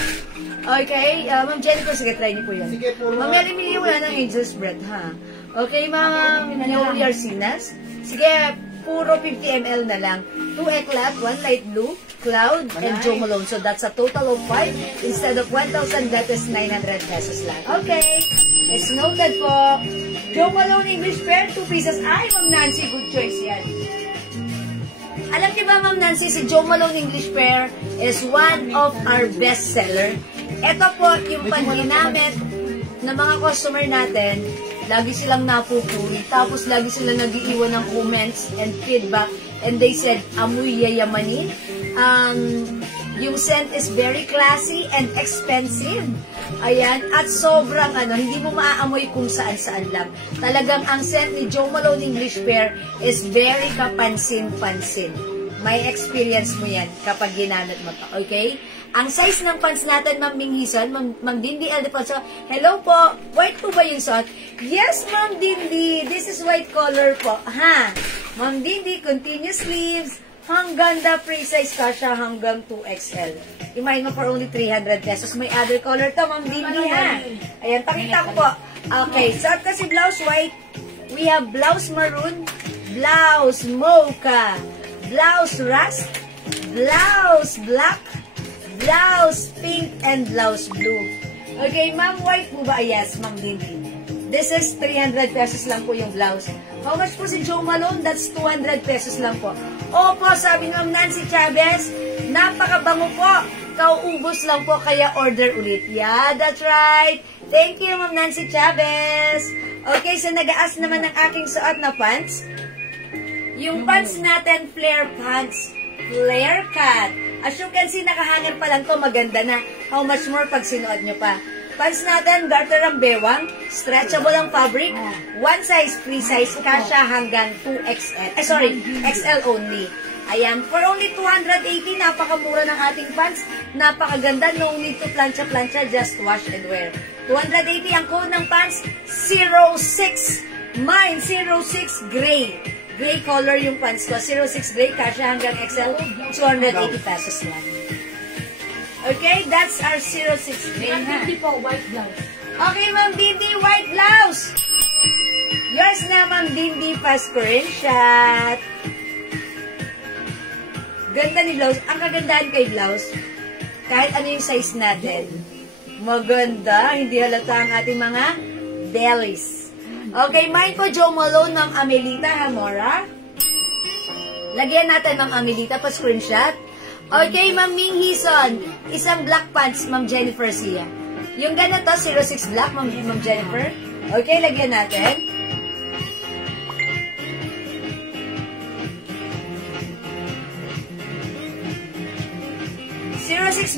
Okay, Ma'am Jennifer, sige, try niyo po yan. Sige, puro Ma'am Mary, Millie, wala ng Angel's Breath, ha? Okay, Ma'am Yoli Arcinas. Sige, puro 50 ml na lang. 2 eclat, 1 light blue, Cloud, and Joe Malone. So that's a total of 5. Instead of 1,000, that is 900 pesos lang. Okay, it's noted po. Joe Malone English Fair, 2 pieces. Ay, Ma'am Nancy, good choice yan. Alam niyo ba, Ma'am Nancy, si Joe Malone English Fair is one of our best seller. Ito po yung pangginamit ng mga customer natin. Lagi silang napupuri. Tapos lagi silang nag-iiwan ng comments and feedback. And they said, amoy yayamanin. Yung scent is very classy and expensive. Ayan. At sobrang hindi mo maaamoy kung saan-saan lang. Talagang ang scent ni Joe Malone English Fair is very kapansin-pansin. May experience mo yan kapag ginamit mo to. Okay? Ang size ng pants natin, Ma'am Minghison, Ma'am Dindi Aldefonso, hello po, white po ba yung suot? Yes, Ma'am Dindi, this is white color po. Ha? Ma'am Dindi, continuous sleeves, hanggang the free size kasha hanggang 2XL. Imagine mo for only 300 pesos. May other color to, Ma'am Dindi, ha? Ayan, pakita ko po. Okay, suot kasi blouse white. We have blouse maroon, blouse mocha, blouse rust, blouse black, blouse pink, and blouse blue. Okay, Ma'am, white po ba? Yes, Ma'am Dindy. This is 300 pesos lang po yung blouse. How much po si Joe Malone? That's 200 pesos lang po. Opo, sabi ni Ma'am Nancy Chavez, napakabango po. Kauubos lang po, kaya order ulit. Yeah, that's right. Thank you, Ma'am Nancy Chavez. Okay, so nag-aas naman ng aking suot na pants. Yung pants natin, flare pants. Flare cut. As you can see, nakahanger pa lang to, maganda na. How much more pag sinuot nyo pa? Pants natin, garter ang bewang, stretchable ang fabric, one size, free size, kasha hanggang 2XL. XL only. Ayan, for only 280, napakamura ng ating pants. Napakaganda, no need to plancha-plancha, just wash and wear. 280 ang code ng pants, 06. Mine, 06 gray. Gray color yung pants ko. 06 gray, kasha hanggang XL, 280 pesos lang. Okay, that's our 06 gray. Ma'am Dindi po, white blouse. Okay, Ma'am Dindi, white blouse. Yours na, Ma'am Dindi, pa screenshot. Ganda ni blouse. Ang kagandahan kay blouse, kahit ano yung size natin, maganda. Hindi halata ang ating mga bellies. Okay, mine po, Joe Malone, Ma'am Amelita Hamora. Lagyan natin, Ma'am Amelita, pa screenshot. Okay, Ma'am Ming Hison, isang black pants, Ma'am Jennifer Sia. Yung ganito, 06 black, Ma'am Jennifer. Okay, lagyan natin.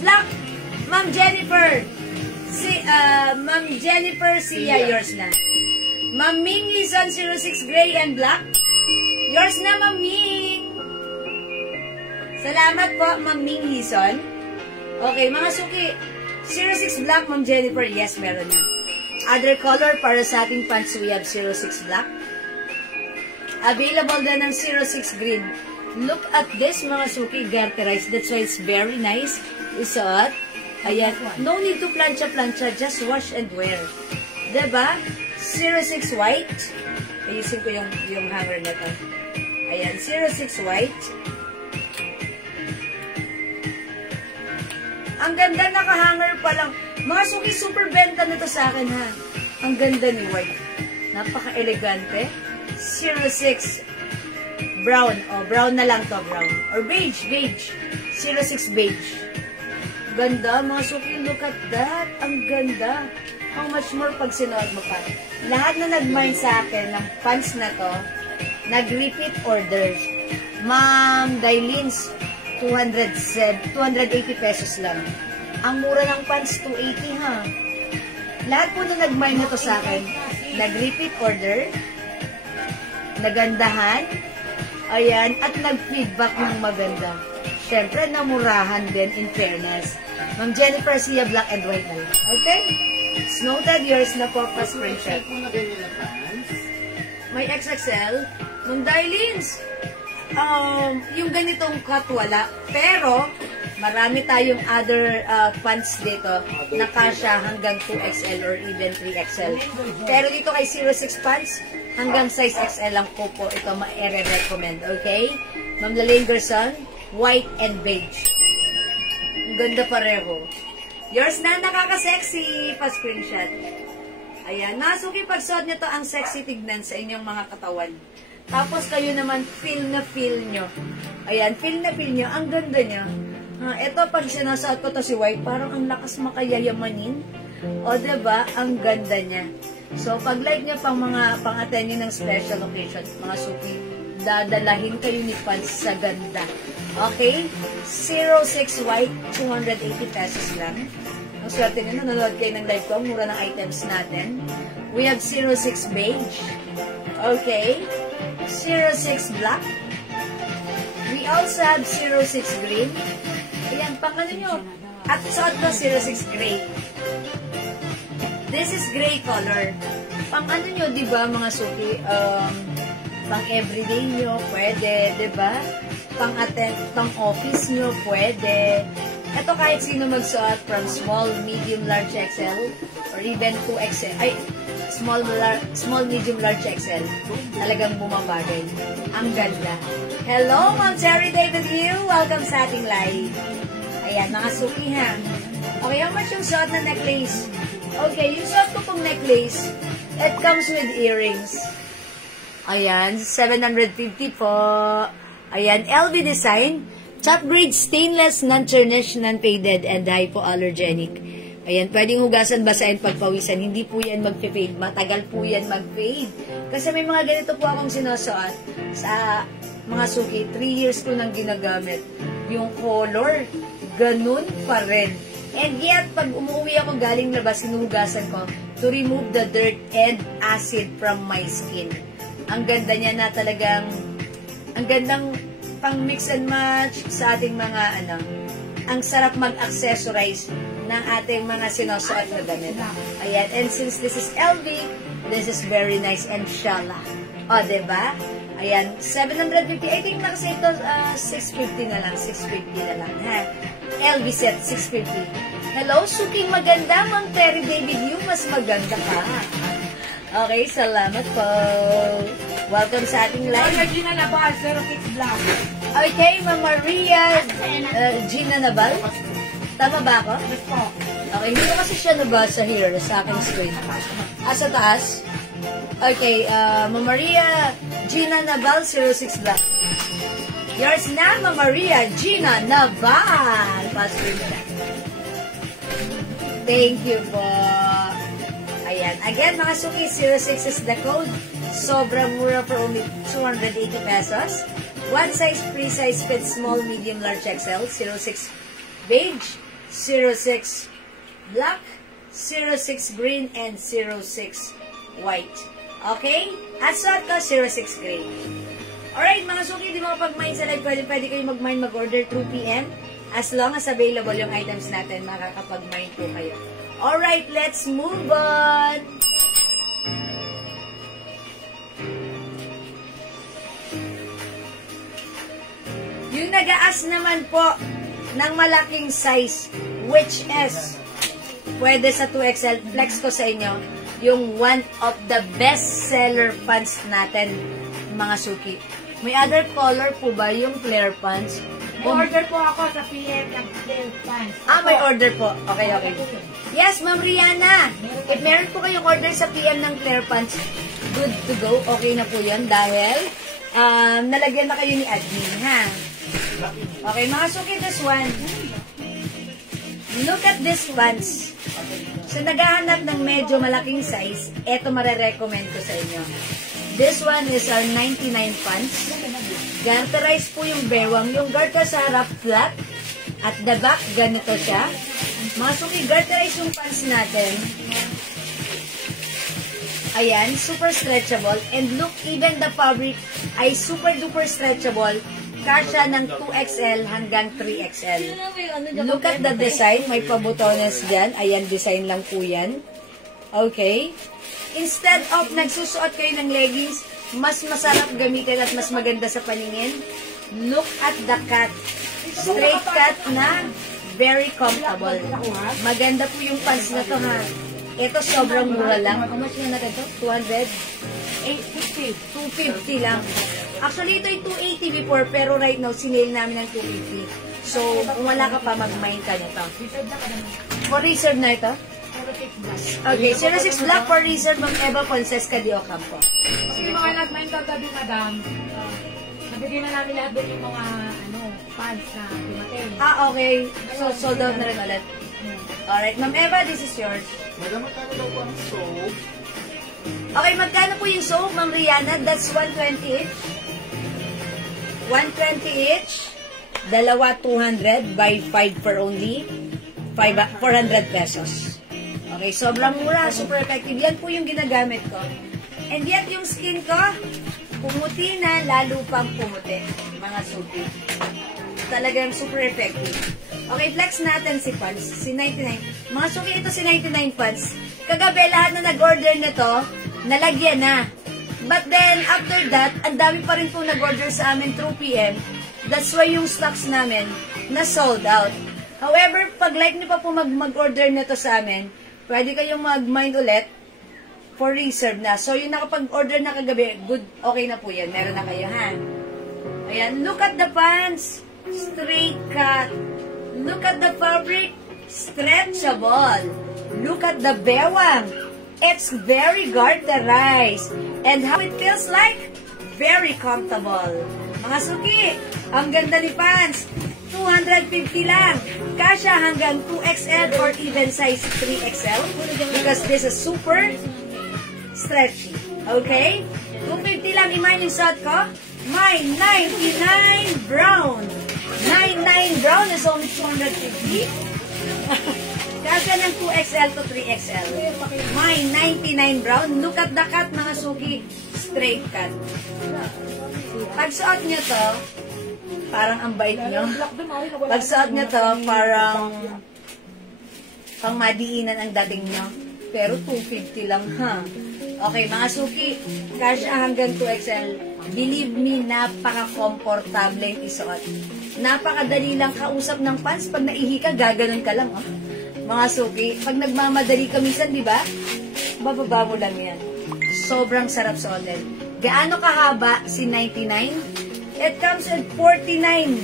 Black, Ma'am Jennifer. Ma'am Jennifer Sia, yours na. Ma'am Ming Hison, 06 gray and black. Yours na, Ma'am Ming. Salamat po, Ma'am Ming Hison. Okay, mga suki. 06 black, Ma'am Jennifer. Yes, meron na. Other color para sa ating pants, we have 06 black. Available na ng 06 green. Look at this, mga suki, garterized. That's why it's very nice. Isuot. Ayan. No need to plancha-plancha. Just wash and wear. Diba? 06 white. Ayusin ko yung hanger na to. Ayan. 06 white. Ang ganda, naka-hanger pa lang. Mga suki, super benta na to sa akin, ha? Ang ganda ni white. Napaka-elegante. 06 brown. O, brown na lang to, brown. Or beige, beige. 06 beige. Ganda, mga suki, look at that. Ang ganda. How much more pag sinuot mo pa? Lahat na nag-mind sa akin ng pants na to, nag-repeat orders. Ma'am Dailins, 280 pesos lang. Ang mura ng pants, 280 ha. Lahat po na nag-mind na to sa akin, nag-repeat order, nagandahan, ayan, at nag-feedback ng maganda. Siyempre, namurahan din, in fairness. Ma'am Jennifer, siya black and white na lang. Okay? It's noted, yours na po, pa screenshot. May XXL. Ma'am Dailins, yung ganitong cut wala. Pero, marami tayong other pants dito na kasha hanggang 2XL or even 3XL. Pero dito kay 06 pants, hanggang size XL lang po ito ma-recommend. Okay? Ma'am Lalaine Gerson, white and beige. Ang ganda pareho. Yours na, nakaka-sexy. Pa-screenshot. Ayan. Nasuki pagsuot nyo to, ang sexy tignan sa inyong mga katawan. Tapos kayo naman, feel na feel nyo. Ayan, feel na feel nyo. Ang ganda nyo. Ito, pag sinasuot ko to si white, parang ang lakas makayayamanin. O, diba? Ang ganda niya. So, pag like nyo pang-attend nyo ng special occasion, mga suki, dadalahin kayo ni pants sa ganda. Okay? 06 white, 280 pesos lang. Ang swerte nyo, nanonood kayo ng live ko, mura ng items natin. We have 06 beige. Okay? 06 black. We also have 06 green. Ayan, pang ano nyo. At suot ko 06 gray. This is gray color. Pang ano nyo, diba mga suki? Pang everyday nyo, pwede, diba? Pang attend, pang office nyo, pwede. Ito kahit sino magsuot from small, medium, large XL, or even 2XL. Ay, small, medium, large XL. Talagang bumabagay. Ang ganda. Hello, Ma'am Terry David Hill. Welcome sa ating live. Ayan, mga suki ha. Okay, how much yung suot na necklace? Okay, yung suot ko pong necklace, it comes with earrings. Ayan, 750 po. Ayan, LV design. Top grade stainless, non-tarnish, non-faded, and hypoallergenic. Ayan, pwedeng hugasan, basahin, pagpawisan. Hindi po yan mag-fade. Matagal po yan mag-fade. Kasi may mga ganito po akong sinusuot sa mga suki. 3 years ko nang ginagamit. Yung color, ganun pa rin. And yet, pag umuwi ako galing labas, sinuhugasan ko to remove the dirt and acid from my skin. Ang ganda niya na talagang, ang gandang pang mix and match sa ating mga ang sarap mag-accessorize ng ating mga sinusuot na damit. Ayan, and since this is LV, this is very nice and shala. O, diba? Ayan, 750. I think na kasi ito, 650 na lang. 650 na lang, ha? LV set, 650. Hello, suking maganda, Ma'am Terry David Yu. Mas maganda ka. Okay, salamat po. Welcome sa ating live. Gina Nabal, 06 black. Okay, Ma'am Maria Gina Nabal. Tama ba ako? Yes po. Okay, hindi ko kasi siya nabasa here sa aking screen. Sa taas. Okay, Ma'am Maria Gina Nabal, 06 black. Yours na, Ma'am Maria Gina Nabal. Passport na. Thank you po. Ayan. Again, mga suki, 06 is the code. Sobrang mura for only 280 pesos. One size, free size fits small, medium, large XL. 06 beige, 06 black, 06 green, and 06 white. Okay? At suot ko, 06 gray. Alright, mga suki, di makapag-mine sa live, pwede kayo mag-mine, mag-order through PM. As long as available yung items natin, makakapag-mine po kayo. Alright, let's move on! Yung nag-aas naman po ng malaking size, which is pwede sa 2XL, flex ko sa inyo, yung one of the best seller pants natin, mga suki. May other color po ba yung flare pants? May order po ako sa PM ng flare pants. May order po. Okay. Yes, Ma'am Rihanna. If meron po kayong order sa PM ng flare pants, good to go. Okay na po yan dahil nalagyan na kayo ni admin, ha? Okay, mga suki, this one. Look at this pants. So, naghahanap ng medyo malaking size, eto marirecommend ko sa inyo. This one is our 99 pants. Garterized po yung bewang. Yung garter sa harap flat. At the back, ganito siya. Mga suki, garterized yung pants natin. Ayan, super stretchable. And look, even the fabric ay super duper stretchable. Kasya ng 2XL hanggang 3XL. Look at the design. May pabutones dyan. Ayan, design lang po yan. Okay. Instead of nagsusuot kayo ng leggings, mas masarap gamitin at mas maganda sa paningin. Look at the cut. Straight cut na very comfortable. Maganda po yung pants na to, ha. Ito sobrang mura lang. How much na natin to? 200? 250 lang. Actually, ito ay 280 before, pero right now, sinale namin ng 250. So, kung wala ka pa, mag-mind ka nito. For reserve na ito? Okay, 06 Black for reserve, Ma'am Eva Francesca de Ocampo. Kasi mga nag-mine kagabi, madam, nabigyan na namin lahat doon yung mga pants na dumating. Okay. So, sold out na rin ulit. Alright, Ma'am Eva, this is yours. Madam, magkano daw po ang soap? Okay, magkano po yung soap, Ma'am Rihanna? That's 120 each. 120 each. Dalawa 200 by 5 for only 400 pesos. Okay, sobrang mura, super effective. Yan po yung ginagamit ko. And yet, yung skin ko, pumuti na, lalo pang pumuti. Mga suki. Talagang super effective. Okay, flex natin si pants. Si 99. Mga suki, ito si 99 pants. Kagabi, lahat na nag-order nito, nalagyan na. But then, after that, ang dami pa rin po nag-order sa amin through PM. That's why yung stocks namin na sold out. However, pag like niyo pa po mag-order nito sa amin, pwede kayong mag-mind ulit for reserve na. So, yung nakapag-order na kagabi, good, okay na po yan. Meron na kayo, ha? Ayan, look at the pants. Straight cut. Look at the fabric. Stretchable. Look at the bewang. It's very garterized. And how it feels like? Very comfortable. Mga suki, ang ganda ni pants. 250 lang. Kasya hanggang 2XL or even size 3XL because this is super stretchy. Okay? 250 lang. Iman yung suot ko. My 99 brown. 99 brown is only 250. Kasya ng 2XL to 3XL. My 99 brown. Look at the cut, mga suki. Straight cut. Pag suot nyo to, parang ang bait nyo. Pag suot nyo to, parang pang madiinan ang dating nyo. Pero 250 lang, ha? Okay, mga suki, kasya hanggang 2XL. Believe me, napaka-komportable yung isuot. Napakadali lang kausap ng pants. Pag naihi ka, gaganon ka lang, oh. Mga suki, pag nagmamadali ka minsan, di ba? Bababa mo lang yan. Sobrang sarap suotin. Gaano kahaba si 99? It comes with 49.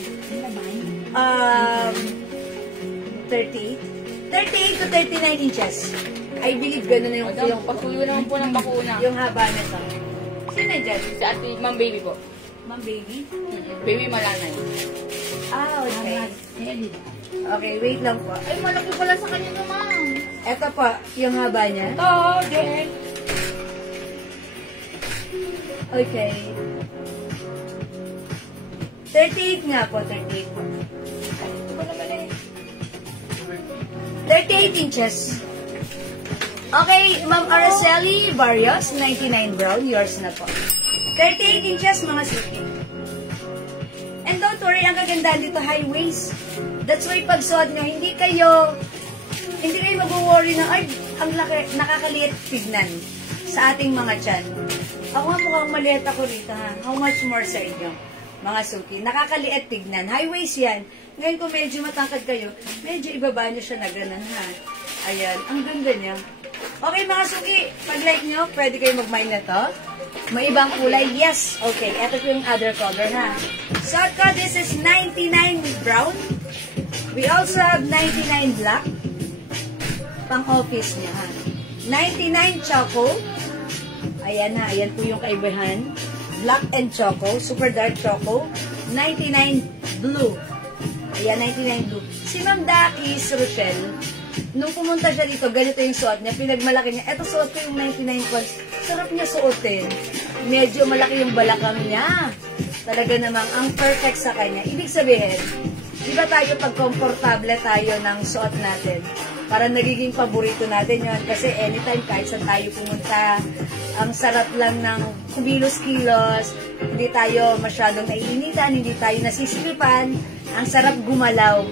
38 to 39 inches. I believe gano'n na yung Patuloy naman po ng bakuna. yung haba nito. Sino dyan? Si ate, Ma'am Baby po. Ma'am baby? Baby Malanay. Okay. Okay, wait lang po. Ay, malaki pala sa kanya naman. Ito po, yung haba niya. Oo, din. Okay. 38 nga po, 38 po. 38 inches. Okay, Ma'am Araceli Barrios, 99 brown, yours na po. 38 inches, mga suki. don't worry, ang kagandahan dito, high waist. That's why pag suot nyo, hindi kayo mag-worry na, ay, ang laki, nakakaliit tignan sa ating mga tiyan. Ako nga mukhang maliit ako rito, ha? How much more sa inyo, mga suki? Nakakaliit tignan. High waist yan. Ngayon kung medyo matangkad kayo, medyo ibaba nyo siya na ganun, ha? Ayan, ang ganda niya. Okay, mga suki, pag like nyo, pwede kayo mag-mine na to. May ibang kulay? Yes. Okay, ito po yung other color, ha? Suot ko, this is 99 brown. We also have 99 black. Pang-office niya, ha? 99 choco. Ayan na, ayan po yung kaibahan. Black and choco, super dark choco. 99 blue. Ayan, 99 blue. Si Ma'am Dakis Rochelle, nung pumunta siya dito, ganito yung suot niya. Pinagmalaki niya. Eto, suot ko yung 99 points. Sarap niya suotin. Medyo malaki yung balakang niya. Talaga namang ang perfect sa kanya. Ibig sabihin, di ba tayo pag komportable tayo ng suot natin? Para nagiging paborito natin yon. Kasi anytime, kahit saan tayo pumunta, ang sarap lang ng kumilos-kilos. Hindi tayo masyadong naiinitan, hindi tayo nasisilipan. Ang sarap gumalaw.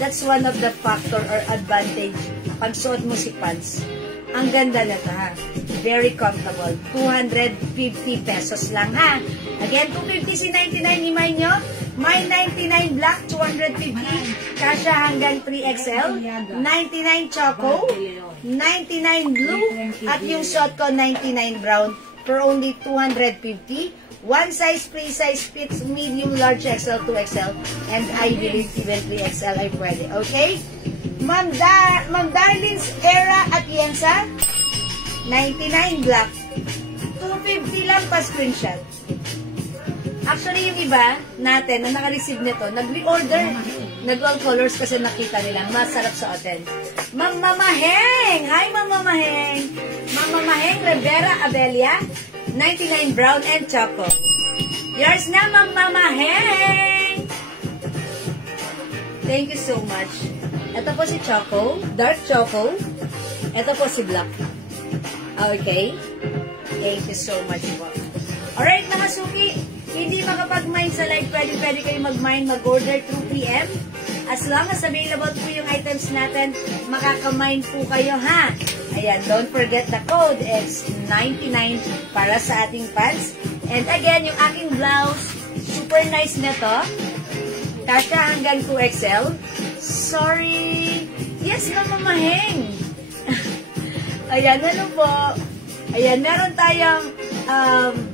That's one of the factor or advantage pag suot mo si pants. Ang ganda na ito, ha? Very comfortable. 250 pesos lang, ha? Again, 250 si 99 imay nyo. May 99 black, 250. Kasha hanggang 3XL. 99 choco. 99 blue. At yung suot ko, 99 brown for only 250. One size, free size fits medium, large XL, 2XL. And I believe even 3XL ay pwede. Okay? Ma'am Darlene's Era at Yensa, 99 black. 250 lang pa screenshot. Actually, yung iba natin na naka-receive nito, nag-reorder. Nag-all colors kasi nakita nila. Masarap sa atin. Ma'am Mamaheng! Hi, Ma'am Mamaheng! Ma'am Mamaheng Rivera Abelia, 99 brown and choco. Yours na, Ma'am Mamaheng! Thank you so much. Ito po si Choco, dark Choco. Ito po si Black. Okay? Thank you so much po. Alright, mga suki, hindi makapag-mine sa live, pwede kayo mag-mine, mag-order through PM. As long as available po yung items natin, makaka-mine po kayo, ha? Ayan, don't forget the code. It's 99 para sa ating pants. And again, yung aking blouse, super nice na to. Kasha hanggang 2XL. Sorry. Yes, mamamaheng. Ayan, ano po. Ayan, meron tayong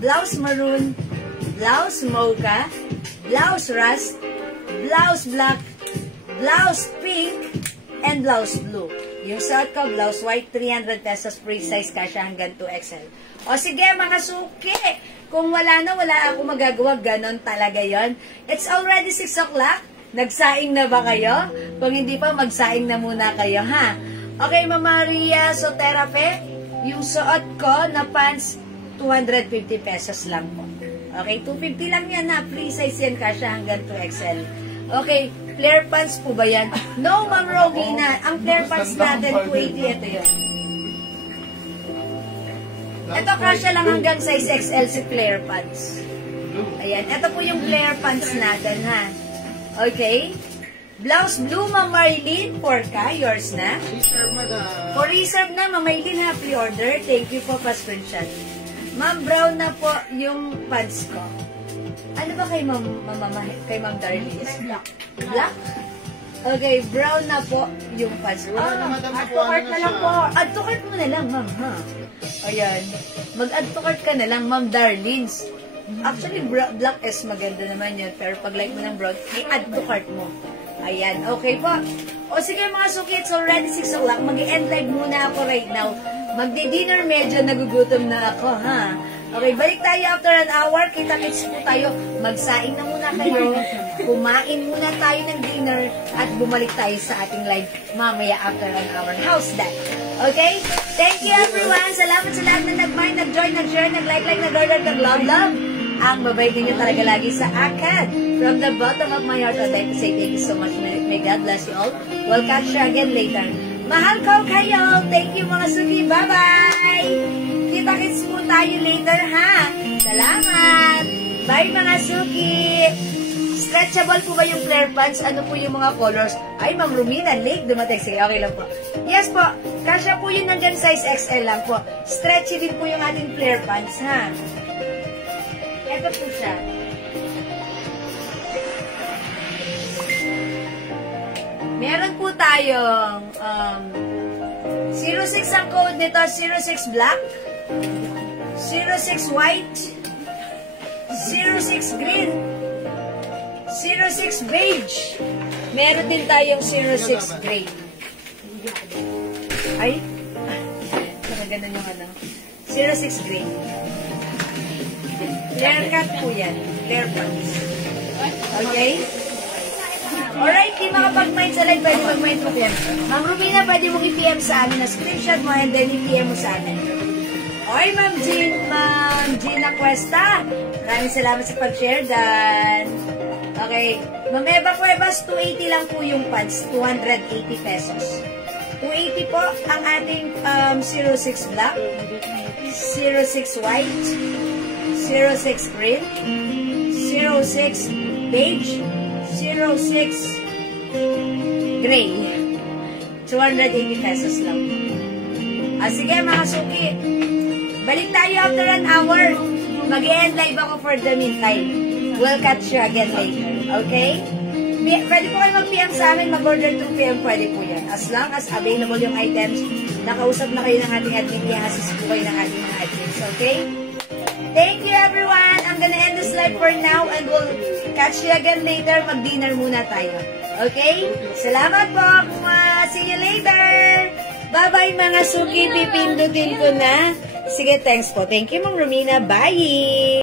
blouse maroon, blouse mocha, blouse rust, blouse black, blouse pink, and blouse blue. Yung suot ko, blouse white, 300 pesos, free size, kasha hanggang 2XL. O sige, mga suki, kung wala ako magagawa, ganon talaga yon. It's already 6 o'clock. Nagsaing na ba kayo? Kung hindi pa, magsaing na muna kayo, ha? Okay, Mama Maria Soterape, yung suot ko na pants, 250 pesos lang po. Okay, 250 lang yan, ha? Free size yan, kasha hanggang 2XL. Okay, flare pants po ba yan? No, Ma'am Rogina. Ang flare pants natin, 280, ito yun. Ito, kasha lang hanggang size XL si flare pants. Ayan, ito po yung flare pants natin, ha? Okay. Blouse blue, Ma'am Marlene, Porca, yours na. Reserve, madam. For reserve na, Ma'am Marlene, ha, pre-order. Thank you po, pa-screenshot. Ma'am, brown na po yung pants ko. Ano ba kay Ma'am Darlene? Black. Black? Okay, brown na po yung pants ko. Add to cart na lang po. Add to cart mo na lang, Ma'am, ha? Ayan. Mag-add to cart ka na lang, Ma'am Darlene's. Actually, black is maganda naman yun. Pero pag like mo ng brown, i-add to cart mo. Ayan, okay po. O sige mga suki, it's already 6 o'clock. Mag-end live muna ako right now. Magdi-dinner, medyo nagugutom na ako, ha? Okay, balik tayo after an hour. Kita-kits po tayo. Magsaing na muna kayo. Kumain muna tayo ng dinner. At bumalik tayo sa ating live mamaya after an hour. How's that? Okay? Thank you everyone. Salamat sa lahat na nag-mind, nag-join, nag-share, nag-like, nag-order, nag-love. Ang babait ninyo talaga lagi sa akin. From the bottom of my heart, I'd like to say thank you so much. May God bless you all. We'll catch you again later. Mahal ko kayo. Thank you mga suki. Bye-bye. Kita-kits po tayo later, ha? Salamat. Bye mga suki. Stretchable po ba yung flare pants? Ano po yung mga colors? Ay, Ma'am Romina, late dumating. Sige, okay lang po. Yes po, kasya po yun hanggang size XL lang po. Stretchy din po yung ating flare pants, ha? Ito po siya. Meron po tayong 06 ang code nito, 06 black, 06 white, 06 green, 06 beige. Meron din tayong 06 gray. Ay, saka ganun yung ano. 06 gray. Flare cut po yan. Flare pants. Okay? Alright, di makapag-mind sa live, pwede mag-mind mo PM. Ma'am Romina, pwede mong i-PM sa amin na screenshot mo and then i-PM mo sa amin. Okay, Ma'am Gina Cuesta. Maraming salamat sa pag-share, Dan. Okay. Ma'am Eva Cuevas, 280 lang po yung pants. 280 pesos. 280 po ang ating 06 black, 06 white, 06 green, 06 beige, 06 gray. 280 pesos lang. Sige mga suki. Balik tayo after an hour. Mag-e-end live ako for the meantime. We'll catch you again later. Okay? Pwede po kayo mag-PM sa amin. Mag-order 2 PM. Pwede po yan. As long as available yung items. Nakausap na kayo ng ating admin. I-assist po kayo ng ating mga admins. Okay? Thank you everyone. I'm gonna end this live for now and we'll catch you again later. Mag-dinner muna tayo. Okay? Salamat po. See you later. Bye-bye mga suki. Pipindutin ko na. Sige, thanks po. Thank you, Ma'am Romina. Bye!